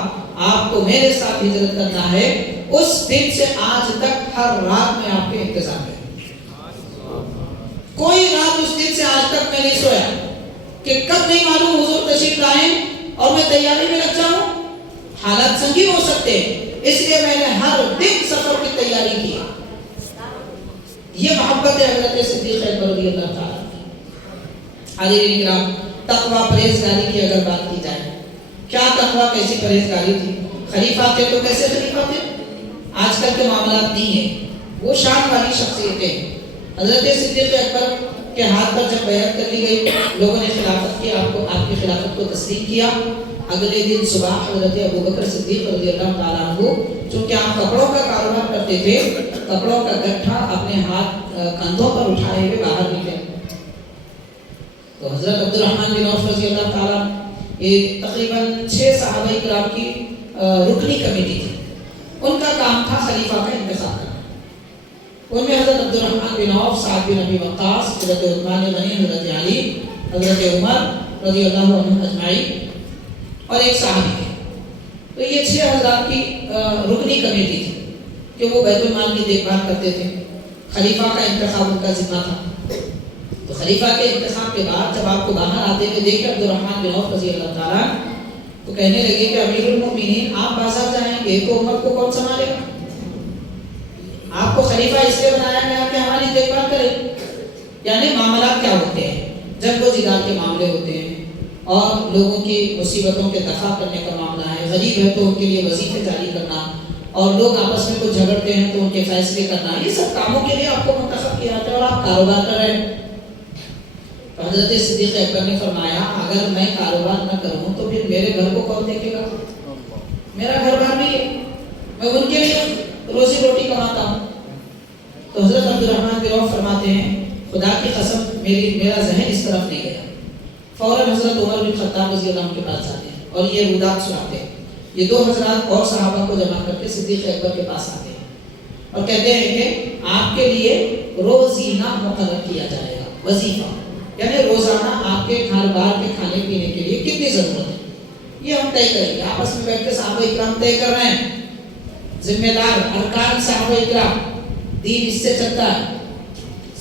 آپ کو میرے ساتھ ہجرت کرنا ہے, اس دن سے آج تک ہر رات میں آپ کے انتظار ہے. کوئی رات اس دن سے آج تک میں نہیں سویا کہ کب نہیں معلوم حضور تشریف لائیں اور میں تیاری میں لگ جاؤں. حالات سنگین ہو سکتے ہیں, اس لیے میں نے ہر دن سفر کی تیاری کی. یہ محبت ہے حضرت صدیق اکبر رضی اللہ تعالیٰ. حاضرین کرام, تقویٰ پرہیزگاری کی اگر بات کی جائے, کیا تقویٰ کیسی پرہیزگاری تھی. خلیفہ تھے تو کیسے خلیفہ تھے, آج کل کے معاملات نہیں ہیں, وہ شان والی شخصیتیں. حضرت صدیق اکبر کے ہاتھ پر جب بیعت کر لی گئی, لوگوں نے خلافت کی, آپ کی خلافت کو تسلیم کیا. اگلے دن صبح حضرت ابو بکر صدیق رضی اللہ تعالیٰ عنہ, چونکہ آپ کپڑوں کا کاروبار کرتے تھے, کپڑوں کا گٹھا اپنے ہاتھ کندھوں پر اٹھائے ہوئے باہر نکلے. تو حضرت عبد الرحمن بن عوف رضی اللہ تعالیٰ, یہ تقریباً 6 صحابہ کرام کی رکنی کمیٹی تھی, ان کا کام تھا خلیفہ کا انتخاب کرنا. ان میں حضرت عبد الرحمن بن عوف, سعد بن ابی وقاص, حضرت عثمان غنی, حضرت علی, حضرت عمر رضی اللہ عنہم اجمعین اور ایک صحابی تھے. تو یہ 6 حضرات کی رکنی کمیٹی تھی کہ وہ بیت المال کی دیکھ بھال کرتے تھے. خلیفہ کا انتخاب ان کا ذمہ تھا. تو خلیفہ کے انتخاب کے بعد جب آپ کو باہر آتے ہوئے دیکھے عبد الرحمن بن عوف رضی اللہ تعالیٰ, تو کہنے لگے کہ امیر المومنین آپ بازار جائیں گے تو امت کو کون سنبھالے گا. آپ کو خلیفہ اس لیے بنایا گیا کہ ہماری دیکھ بھال کرے. یعنی معاملات کیا ہوتے ہیں, جنگ و جدال کے معاملے ہوتے ہیں, اور لوگوں کی مصیبتوں کے دفاع کرنے کا معاملہ ہے. غریب ہے تو ان کے لیے وظیفے جاری کرنا, اور لوگ آپس میں کچھ جھگڑتے ہیں تو ان کے فیصلے کرنا, یہ سب کاموں کے لیے آپ کو منتخب کیا جاتا ہے اور آپ کاروبار کر رہے ہیں. حضرت صدیق اکبر نے فرمایا اگر میں کاروبار نہ کروں تو پھر میرے گھر کو کون دیکھے گا. میرا گھر بار بھی ہے, میں ان کے لیے روزی روٹی کماتا ہوں. تو حضرت عبد الرحمن بن عوف فرماتے ہیں خدا کی قسم میرا ذہن اس طرف نہیں گیا. فوراً حضرت عمر بن خطاب رضی اللہ عنہ کے پاس جاتے ہیں اور یہ رودات سناتے ہیں. یہ 2 حضرات اور صحابہ کو جمع کر کے صدیق اکبر کے پاس آتے ہیں اور کہتے ہیں کہ آپ کے لیے روزینہ مقرر کیا جائے گا, وظیفہ, یعنی روزانہ آپ کے گھر بار کے کھانے پینے کے لیے کتنی ضرورت ہے یہ ہم طے کریں گے. آپس میں بیٹھ کے صحابہ اکرام طے کر رہے ہیں, ذمہ دار ارکان صحابہ اکرام, دین اس سے چلتا ہے.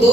2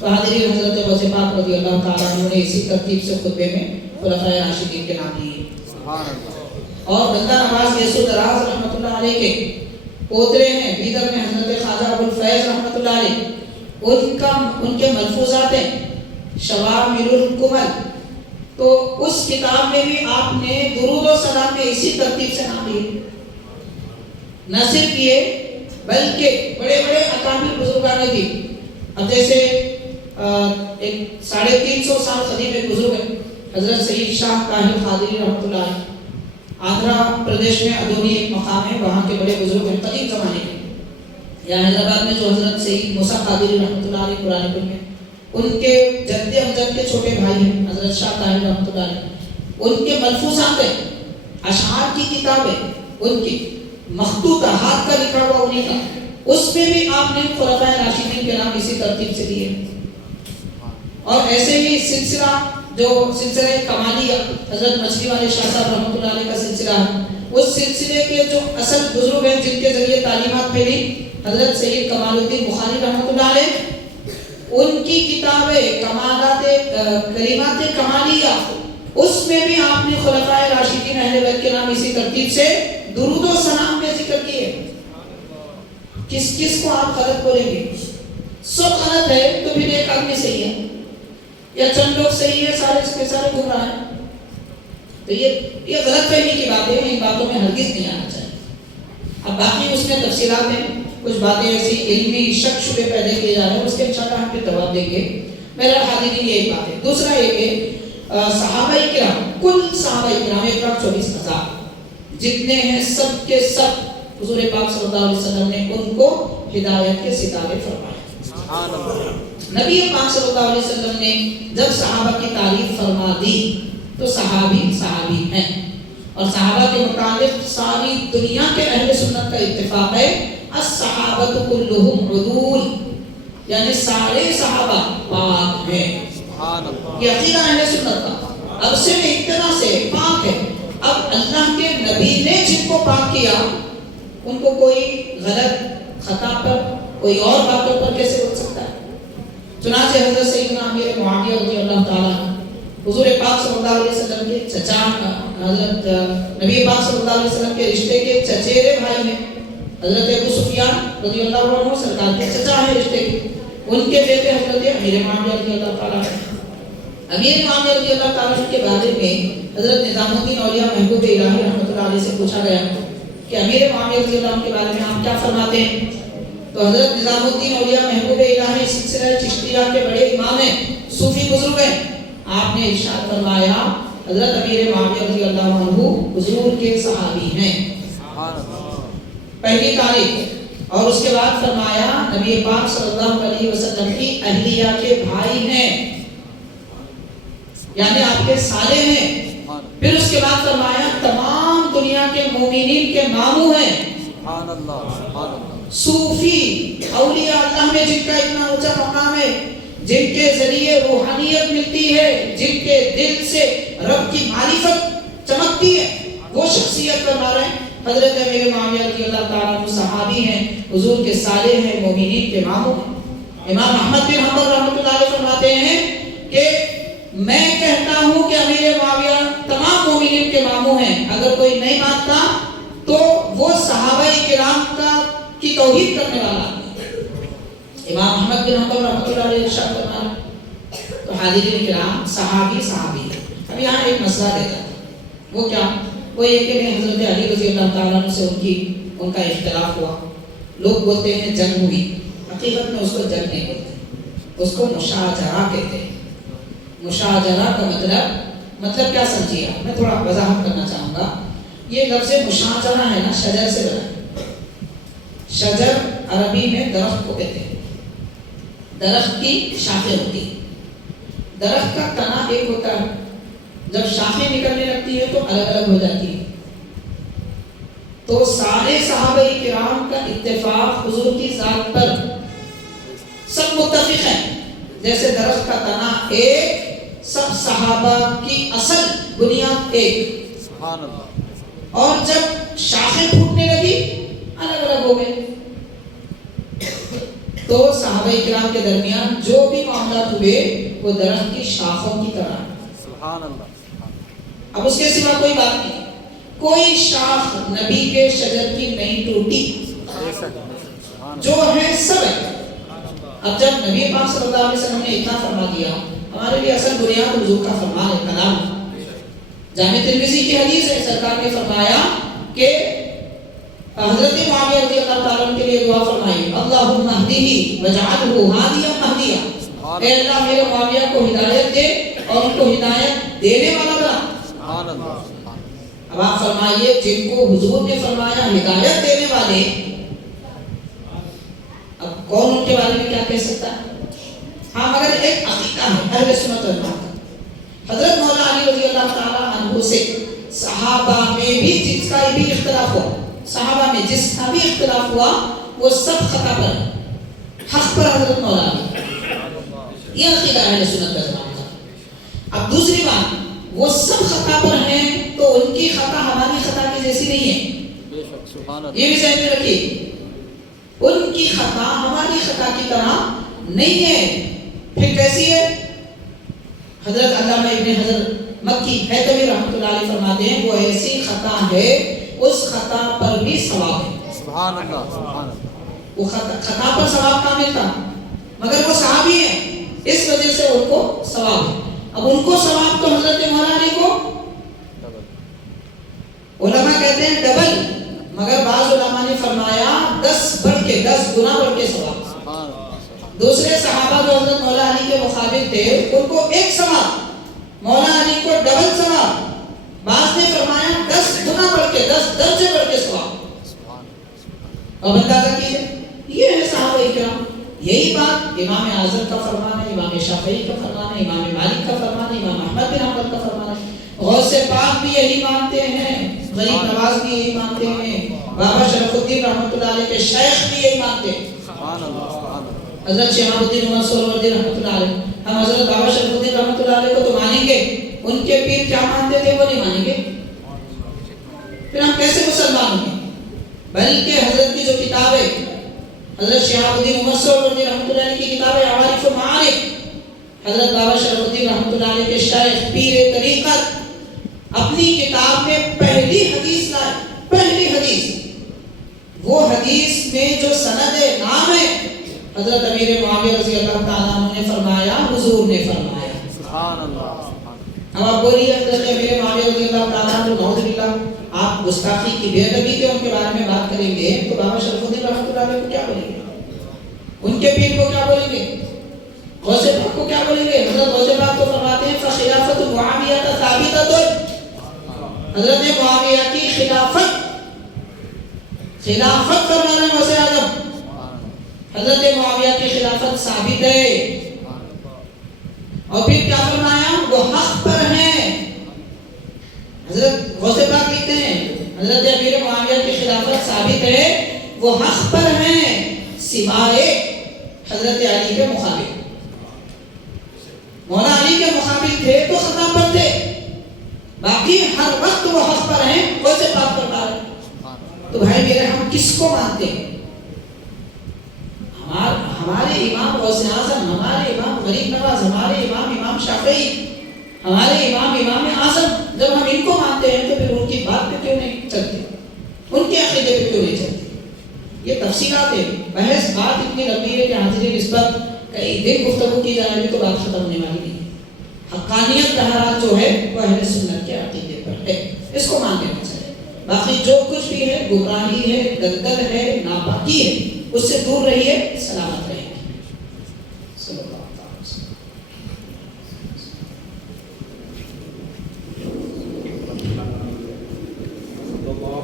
تو حاضرین حضرت غوث پاک رضی اللہ تعالیٰ عنہ نے اسی ترتیب سے خطبے میں خلفائے راشدین کے نام لیے. سبحان اللہ. اور بندہ نواز یسو دراز رحمۃ اللہ علیہ کے پوترے ہیں بیدر میں حضرت خواجہ ابوالفیض رحمۃ اللہ علیہ، ان کے ملفوظات ہیں شوامل الکمل. تو اس کتاب میں بھی آپ نے درود و سلام میں اسی ترتیب سے نام لیے. نہ صرف یہ بلکہ بڑے بڑے اکابر بزرگان دی. اب جیسے ایک 350 سال قدیم ایک بزرگ ہے حضرت سید شاہ طاہر قادری رحمۃ اللہ علیہ. آندھرا پردیش میں ادونی ایک مقام ہے، وہاں کے بڑے بزرگ ہیں قدیم زمانے کے. یا حیدرآباد میں جو حضرت سید موسیٰ قادری رحمۃ اللہ علیہ قرآن پور میں، ان کے جد امجد کے چھوٹے بھائی ہیں حضرت شاہ طاہر رحمۃ اللہ علیہ. ان کے ملفوظات ہیں، اشعار کی کتاب ہے ان کی، مخطوطہ ہاتھ کا لکھا ہوا انہیں کا. اس میں بھی آپ نے خلفائے راشدین کے نام اسی ترتیب سے لیے. اور ایسے ہی سلسلہ جو سلسلہ کمالیہ حضرت مچھلی والے شاہ صاحب رحمۃ اللہ علیہ کا سلسلہ ہے، اس سلسلے کے جو اصل بزرگ ہیں جن کے ذریعے تعلیمات پھیلی حضرت سید کمال الدین بخاری رحمۃ اللہ علیہ، ان کی کتاب کلمات کمالیہ، اس میں بھی آپ نے خلفائے راشدین اہل بیت کے نام اسی ترتیب سے درود و سلام میں ذکر کیے. کس کس کو آپ غلط بولیں گے؟ سب غلط ہے تو پھر ایک آدمی صحیح ہے یا چند لوگ صحیح ہے، سارے کے سارے گمراہ ہیں. تو یہ غلط فہمی کی باتیں ہیں، ان باتوں میں ہرگز نہیں آنا چاہیے. اب باقی اس میں تفصیلات ہیں، کچھ باتیں ایسی علمی شک شبے پیدا کیے جا رہے ہیں، اس کے انشاءاللہ ہم پھر جواب دیں گے. میرا حاضرین یہ ایک بات ہے. دوسرا یہ کہ صحابہ کرام، کل صحابہ کرام 1,24,000 جتنے ہیں، سب کے سب حضور پاک صلی اللہ علیہ وسلم نے ان کو ہدایت کے ستارے فرمائے. سبحان اللہ. نبی پاک صلی اللہ علیہ وسلم نے جب صحابہ کی تعریف فرما دی تو صحابی ہیں. اور صحابہ کے متعلق ساری دنیا کے اہل سنت کا اتفاق ہے، الصحابۃ کلھم عدول، یعنی سارے صحابہ پاک ہیں. سبحان اللہ. یہ عقیدہ اہل سنت کا. اب صرف اتنا سے پاک ہے. اب اللہ کے نبی نے جن کو پاک کیا ان کو کوئی غلط خطا پر، کوئی اور باتوں پر کیسے روک سکتا ہے؟ چنانچہ حضرت سیدنا امیر معاویہ رضی اللہ تعالیٰ عنہ حضور پاک صلی اللہ علیہ وسلم کے چچا، حضرت نبی پاک صلی اللہ علیہ وسلم کے رشتے کے چچیرے بھائی ہیں. حضرت ابو سفیان رضی اللہ عنہ سرکار کے چچا ہیں رشتے کے. ان کے بیٹے حضرت امیر معاویہ رضی اللہ تعالیٰ عنہ. امیر معاویہ رضی اللہ تعالیٰ عنہ کے بارے میں حضرت نظام الدین اولیاء محبوب الہی رحمۃ اللہ علیہ سے پوچھا گیا کہ امیر معاویہ رضی اللہ عنہ کے بارے میں آپ کیا فرماتے ہیں؟ تو حضرت نظام الدین اولیاء محبوب الہی سلسلہ چشتیہ کے بڑے امام ہیں، صوفی بزرگ ہیں. آپ نے ارشاد فرمایا حضرت امیر معاویہ رضی اللہ عنہ حضور کے صحابی ہیں. پہلی تاریخ. اور اس کے بعد فرمایا نبی پاک صلی اللہ علیہ وسلم کی اہلیہ کے بھائی ہیں، یعنی آپ کے سالے ہیں. پھر اس کے بعد فرمایا تمام دنیا کے مومنین کے ماموں ہیں. سبحان اللہ. سبحان اللہ. صوفی اولیاء اللہ میں جن کا اتنا اونچا مقام ہے، جن کے ذریعے روحانیت ملتی ہے، جن کے دل سے رب کی معرفت چمکتی ہے، وہ شخصیت فرما رہے ہیں حضرت امیر معاویہ رضی اللہ تعالیٰ عنہ صحابی ہیں، حضور کے سالے ہیں، مومنین کے ماموں ہیں. امام احمد بن حنبل رحمۃ اللہ علیہ فرماتے ہیں کہ میں کہتا ہوں کہ امیر معاویہ تمام مومنین کے ماموں ہیں. اگر کوئی نہیں مانتا تو وہ صحابہ کرام کی توہین کرنے والا ہے. امام احمد بن حنبل رحمۃ اللہ علیہ ارشاد فرمایا. تو حاضرین کرام، صحابی. اب یہاں ایک مسئلہ رہتا ہے، وہ کیا؟ وہ یہ کہ حضرت علی رضی اللہ تعالیٰ عنہ سے ان کا اختلاف ہوا. لوگ بولتے ہیں جنگ ہوئی، حقیقت میں اس کو جنگ نہیں بولتے، اس کو مشاجرہ کہتے ہیں. مشاجرہ کا مطلب کیا سمجھیے آپ؟ میں تھوڑا وضاحت کرنا چاہوں گا. یہ لفظ مشاجرہ ہے نا، شجر سے بنا ہے. شجر عربی میں درخت کو کہتے ہیں. درخت کی شاخیں ہوتی ہیں. درخت کا تنا ایک ہوتا ہے، جب شاخیں نکلنے لگتی ہے تو الگ الگ ہو جاتی ہے. تو سارے صحابہ کرام کا اتفاق حضور کی ذات پر، سب متفق ہیں. جیسے درخت کا تنا ایک، سب صحابہ کی اصل بنیاد ایک. سبحان اللہ. اور جب شاخیں پھوٹنے لگی الگ الگ ہو گئے. تو صحابہ کرام کے درمیان جو بھی معاملات ہوئے وہ درخت کی شاخوں کی طرح. سبحان اللہ. اب اس کے سوا کوئی بات نہیں. کوئی شاخ نبی کے شجر کی نہیں ٹوٹی, جو ہے سب ہے. اب جب نبی پاک صلی اللہ علیہ وسلم نے اتنا فرما دیا, ہمارے لیے اصل بنیاد حضور کا فرمان ہے, کلام. جامع ترمذی کی حدیث ہے, سرکار نے فرمایا کہ حضرت معاویہ رضی اللہ تعالیٰ عنہ کے لیے دعا فرمائی, اللہم اہدہ وجعلہ ہادیا مہدیا. اے اللہ میرے معاویہ کو ہدایت دے اور ان کو ہدایت دینے والا بنا. سبحان اللہ. اب آپ فرمائیے, جن کو حضور نے فرمایا ہدایت دینے والے, اب کون ان کے بارے میں کیا کہہ سکتا ہے؟ ہاں مگر ایک عقیدہ ہے اہل سنت والجماعت. حضرت مولانا علی رضی اللہ تعالیٰ عنہ سے صحابہ میں بھی جس کا بھی اختلاف ہوا, صحابہ میں جس کا بھی اختلاف ہوا وہ سب خطا پر ہے, حق پر حضرت مولانا علی. یہ عقیدہ اہل سنت والجماعت کا. اب دوسری بات, وہ سب خطا پر ہیں تو ان کی خطا ہماری خطا کی جیسی نہیں ہے, یہ بھی ذہن میں رکھیے. ان کی خطا ہماری خطا کی طرح نہیں ہے. پھر کیسی ہے؟ حضرت علامہ ابن حجر مکی حیثمی رحمۃ اللہ علیہ فرماتے ہیں وہ ایسی خطا ہے اس خطا پر بھی ثواب ہے. سبحان اللہ. سبحان اللہ. وہ خطا پر ثواب کامل تھا مگر وہ صحابی ہیں, اس وجہ سے ان کو ثواب ہے. اب ان کو ثواب تو حضرت مولانا علی کو علماء کہتے ہیں ڈبل, مگر بعض علماء نے فرمایا 10 گنا بڑھ کے ثواب. دوسرے صحابہ جو حضرت مولانا علی کے مخالف تھے ان کو ایک ثواب, مولانا علی کو ڈبل ثواب. بعض نے فرمایا 10 گنا بڑھ کے 10 درجے بڑھ کے ثواب. اب اندازہ کیجیے, یہ ہے صحابہ کرام. یہی بات امام اعظم کا فرمان ہے, امام شافعی کا فرمان ہے, امام مالک کا فرمان ہے, امام احمد بن حنبل کا فرمان ہے. غوث پاک بھی یہی مانتے ہیں, غریب نواز بھی یہی مانتے ہیں, بابا شرف الدین رحمۃ اللہ علیہ کے شیخ بھی یہی مانتے ہیں. سبحان اللہ. حضرت شہاب الدین عمر سہروردی رحمۃ اللہ علیہ, ہم حضرت بابا شرف الدین رحمۃ اللہ علیہ کو تو مانیں گے, ان کے پیر کیا مانتے تھے وہ نہیں مانیں گے, پھر ہم کیسے مسلمان ہوں گے؟ بلکہ حضرت کی جو کتاب ہے, حضرت شہاب الدین عمر سہروردی رحمۃ اللہ علیہ کی کتاب ہے عوارف و معارف, حضرت بابا شرف الدین رحمۃ اللہ علیہ کے شیخ پیر طریقت اپنی کتاب میں پہلی حدیث لائے, پہلی حدیث. وہ حدیث میں جو سند نام ہے حضرت امیر معاویہ رضی اللہ تعالیٰ عنہ نے فرمایا, حضور نے فرمایا. سبحان اللہ. اب آپ بولیے حضرت امیر معاویہ رضی اللہ تعالیٰ عنہ نعوذ باللہ آپ گستاخی کی بے ادبی کے ان کے بارے میں بات کریں گے تو بابا شرف الدین رحمۃ اللہ علیہ کو کیا بولیں گے, ان کے پیر کو کیا بولیں گے, غوث پاک کو کیا بولیں گے؟ حضرت غوث پاک تو فرماتے ہیں فخلافت معاویہ ثابتۃ, حضرت معاویہ کی خلافت فرمانا ہے غوث اعظم, حضرت معاویہ کی خلافت ثابت ہے. اور پھر کیا فرمایا, وہ حق پر ہیں. حضرت غوث پاک لکھتے ہیں حضرت امیر معاویہ کی خلافت ثابت ہے, وہ حق پر ہیں سوائے حضرت علی کے مخالف. مولانا علی کے مخالف تھے تو خطا پر تھے, باقی ہر وقت وہ حق پر ہیں, غوث پاک پر ہیں. تو بھائی میرے ہم کس کو مانتے ہیں؟ ہمارے امام غوث اعظم, ہمارے امام غریب نواز, ہمارے امام شافعی, ہمارے امام اعظم, جب ہم ان کو مانتے ہیں تو پھر ان کی بات پہ کیوں نہیں چلتے, ان کے عقیدے پہ کیوں نہیں چلتے؟ یہ تفصیلات ہیں. بحث بات اتنی لمبی ہے کہ حاضرین اس پر کئی دن گفتگو کی جائے گی تو بات ختم ہونے والی نہیں. حقانیت بہرحال جو ہے وہ اہل سنت کے عقیدے پر ہے, اس کو مان لینا چاہیے. باقی جو کچھ بھی ہے گمراہی ہے, دلدل ہے, ناپاکی ہے, اس سے دور رہیے, سلامت رہیے. صلی اللہ علیہ وسلم.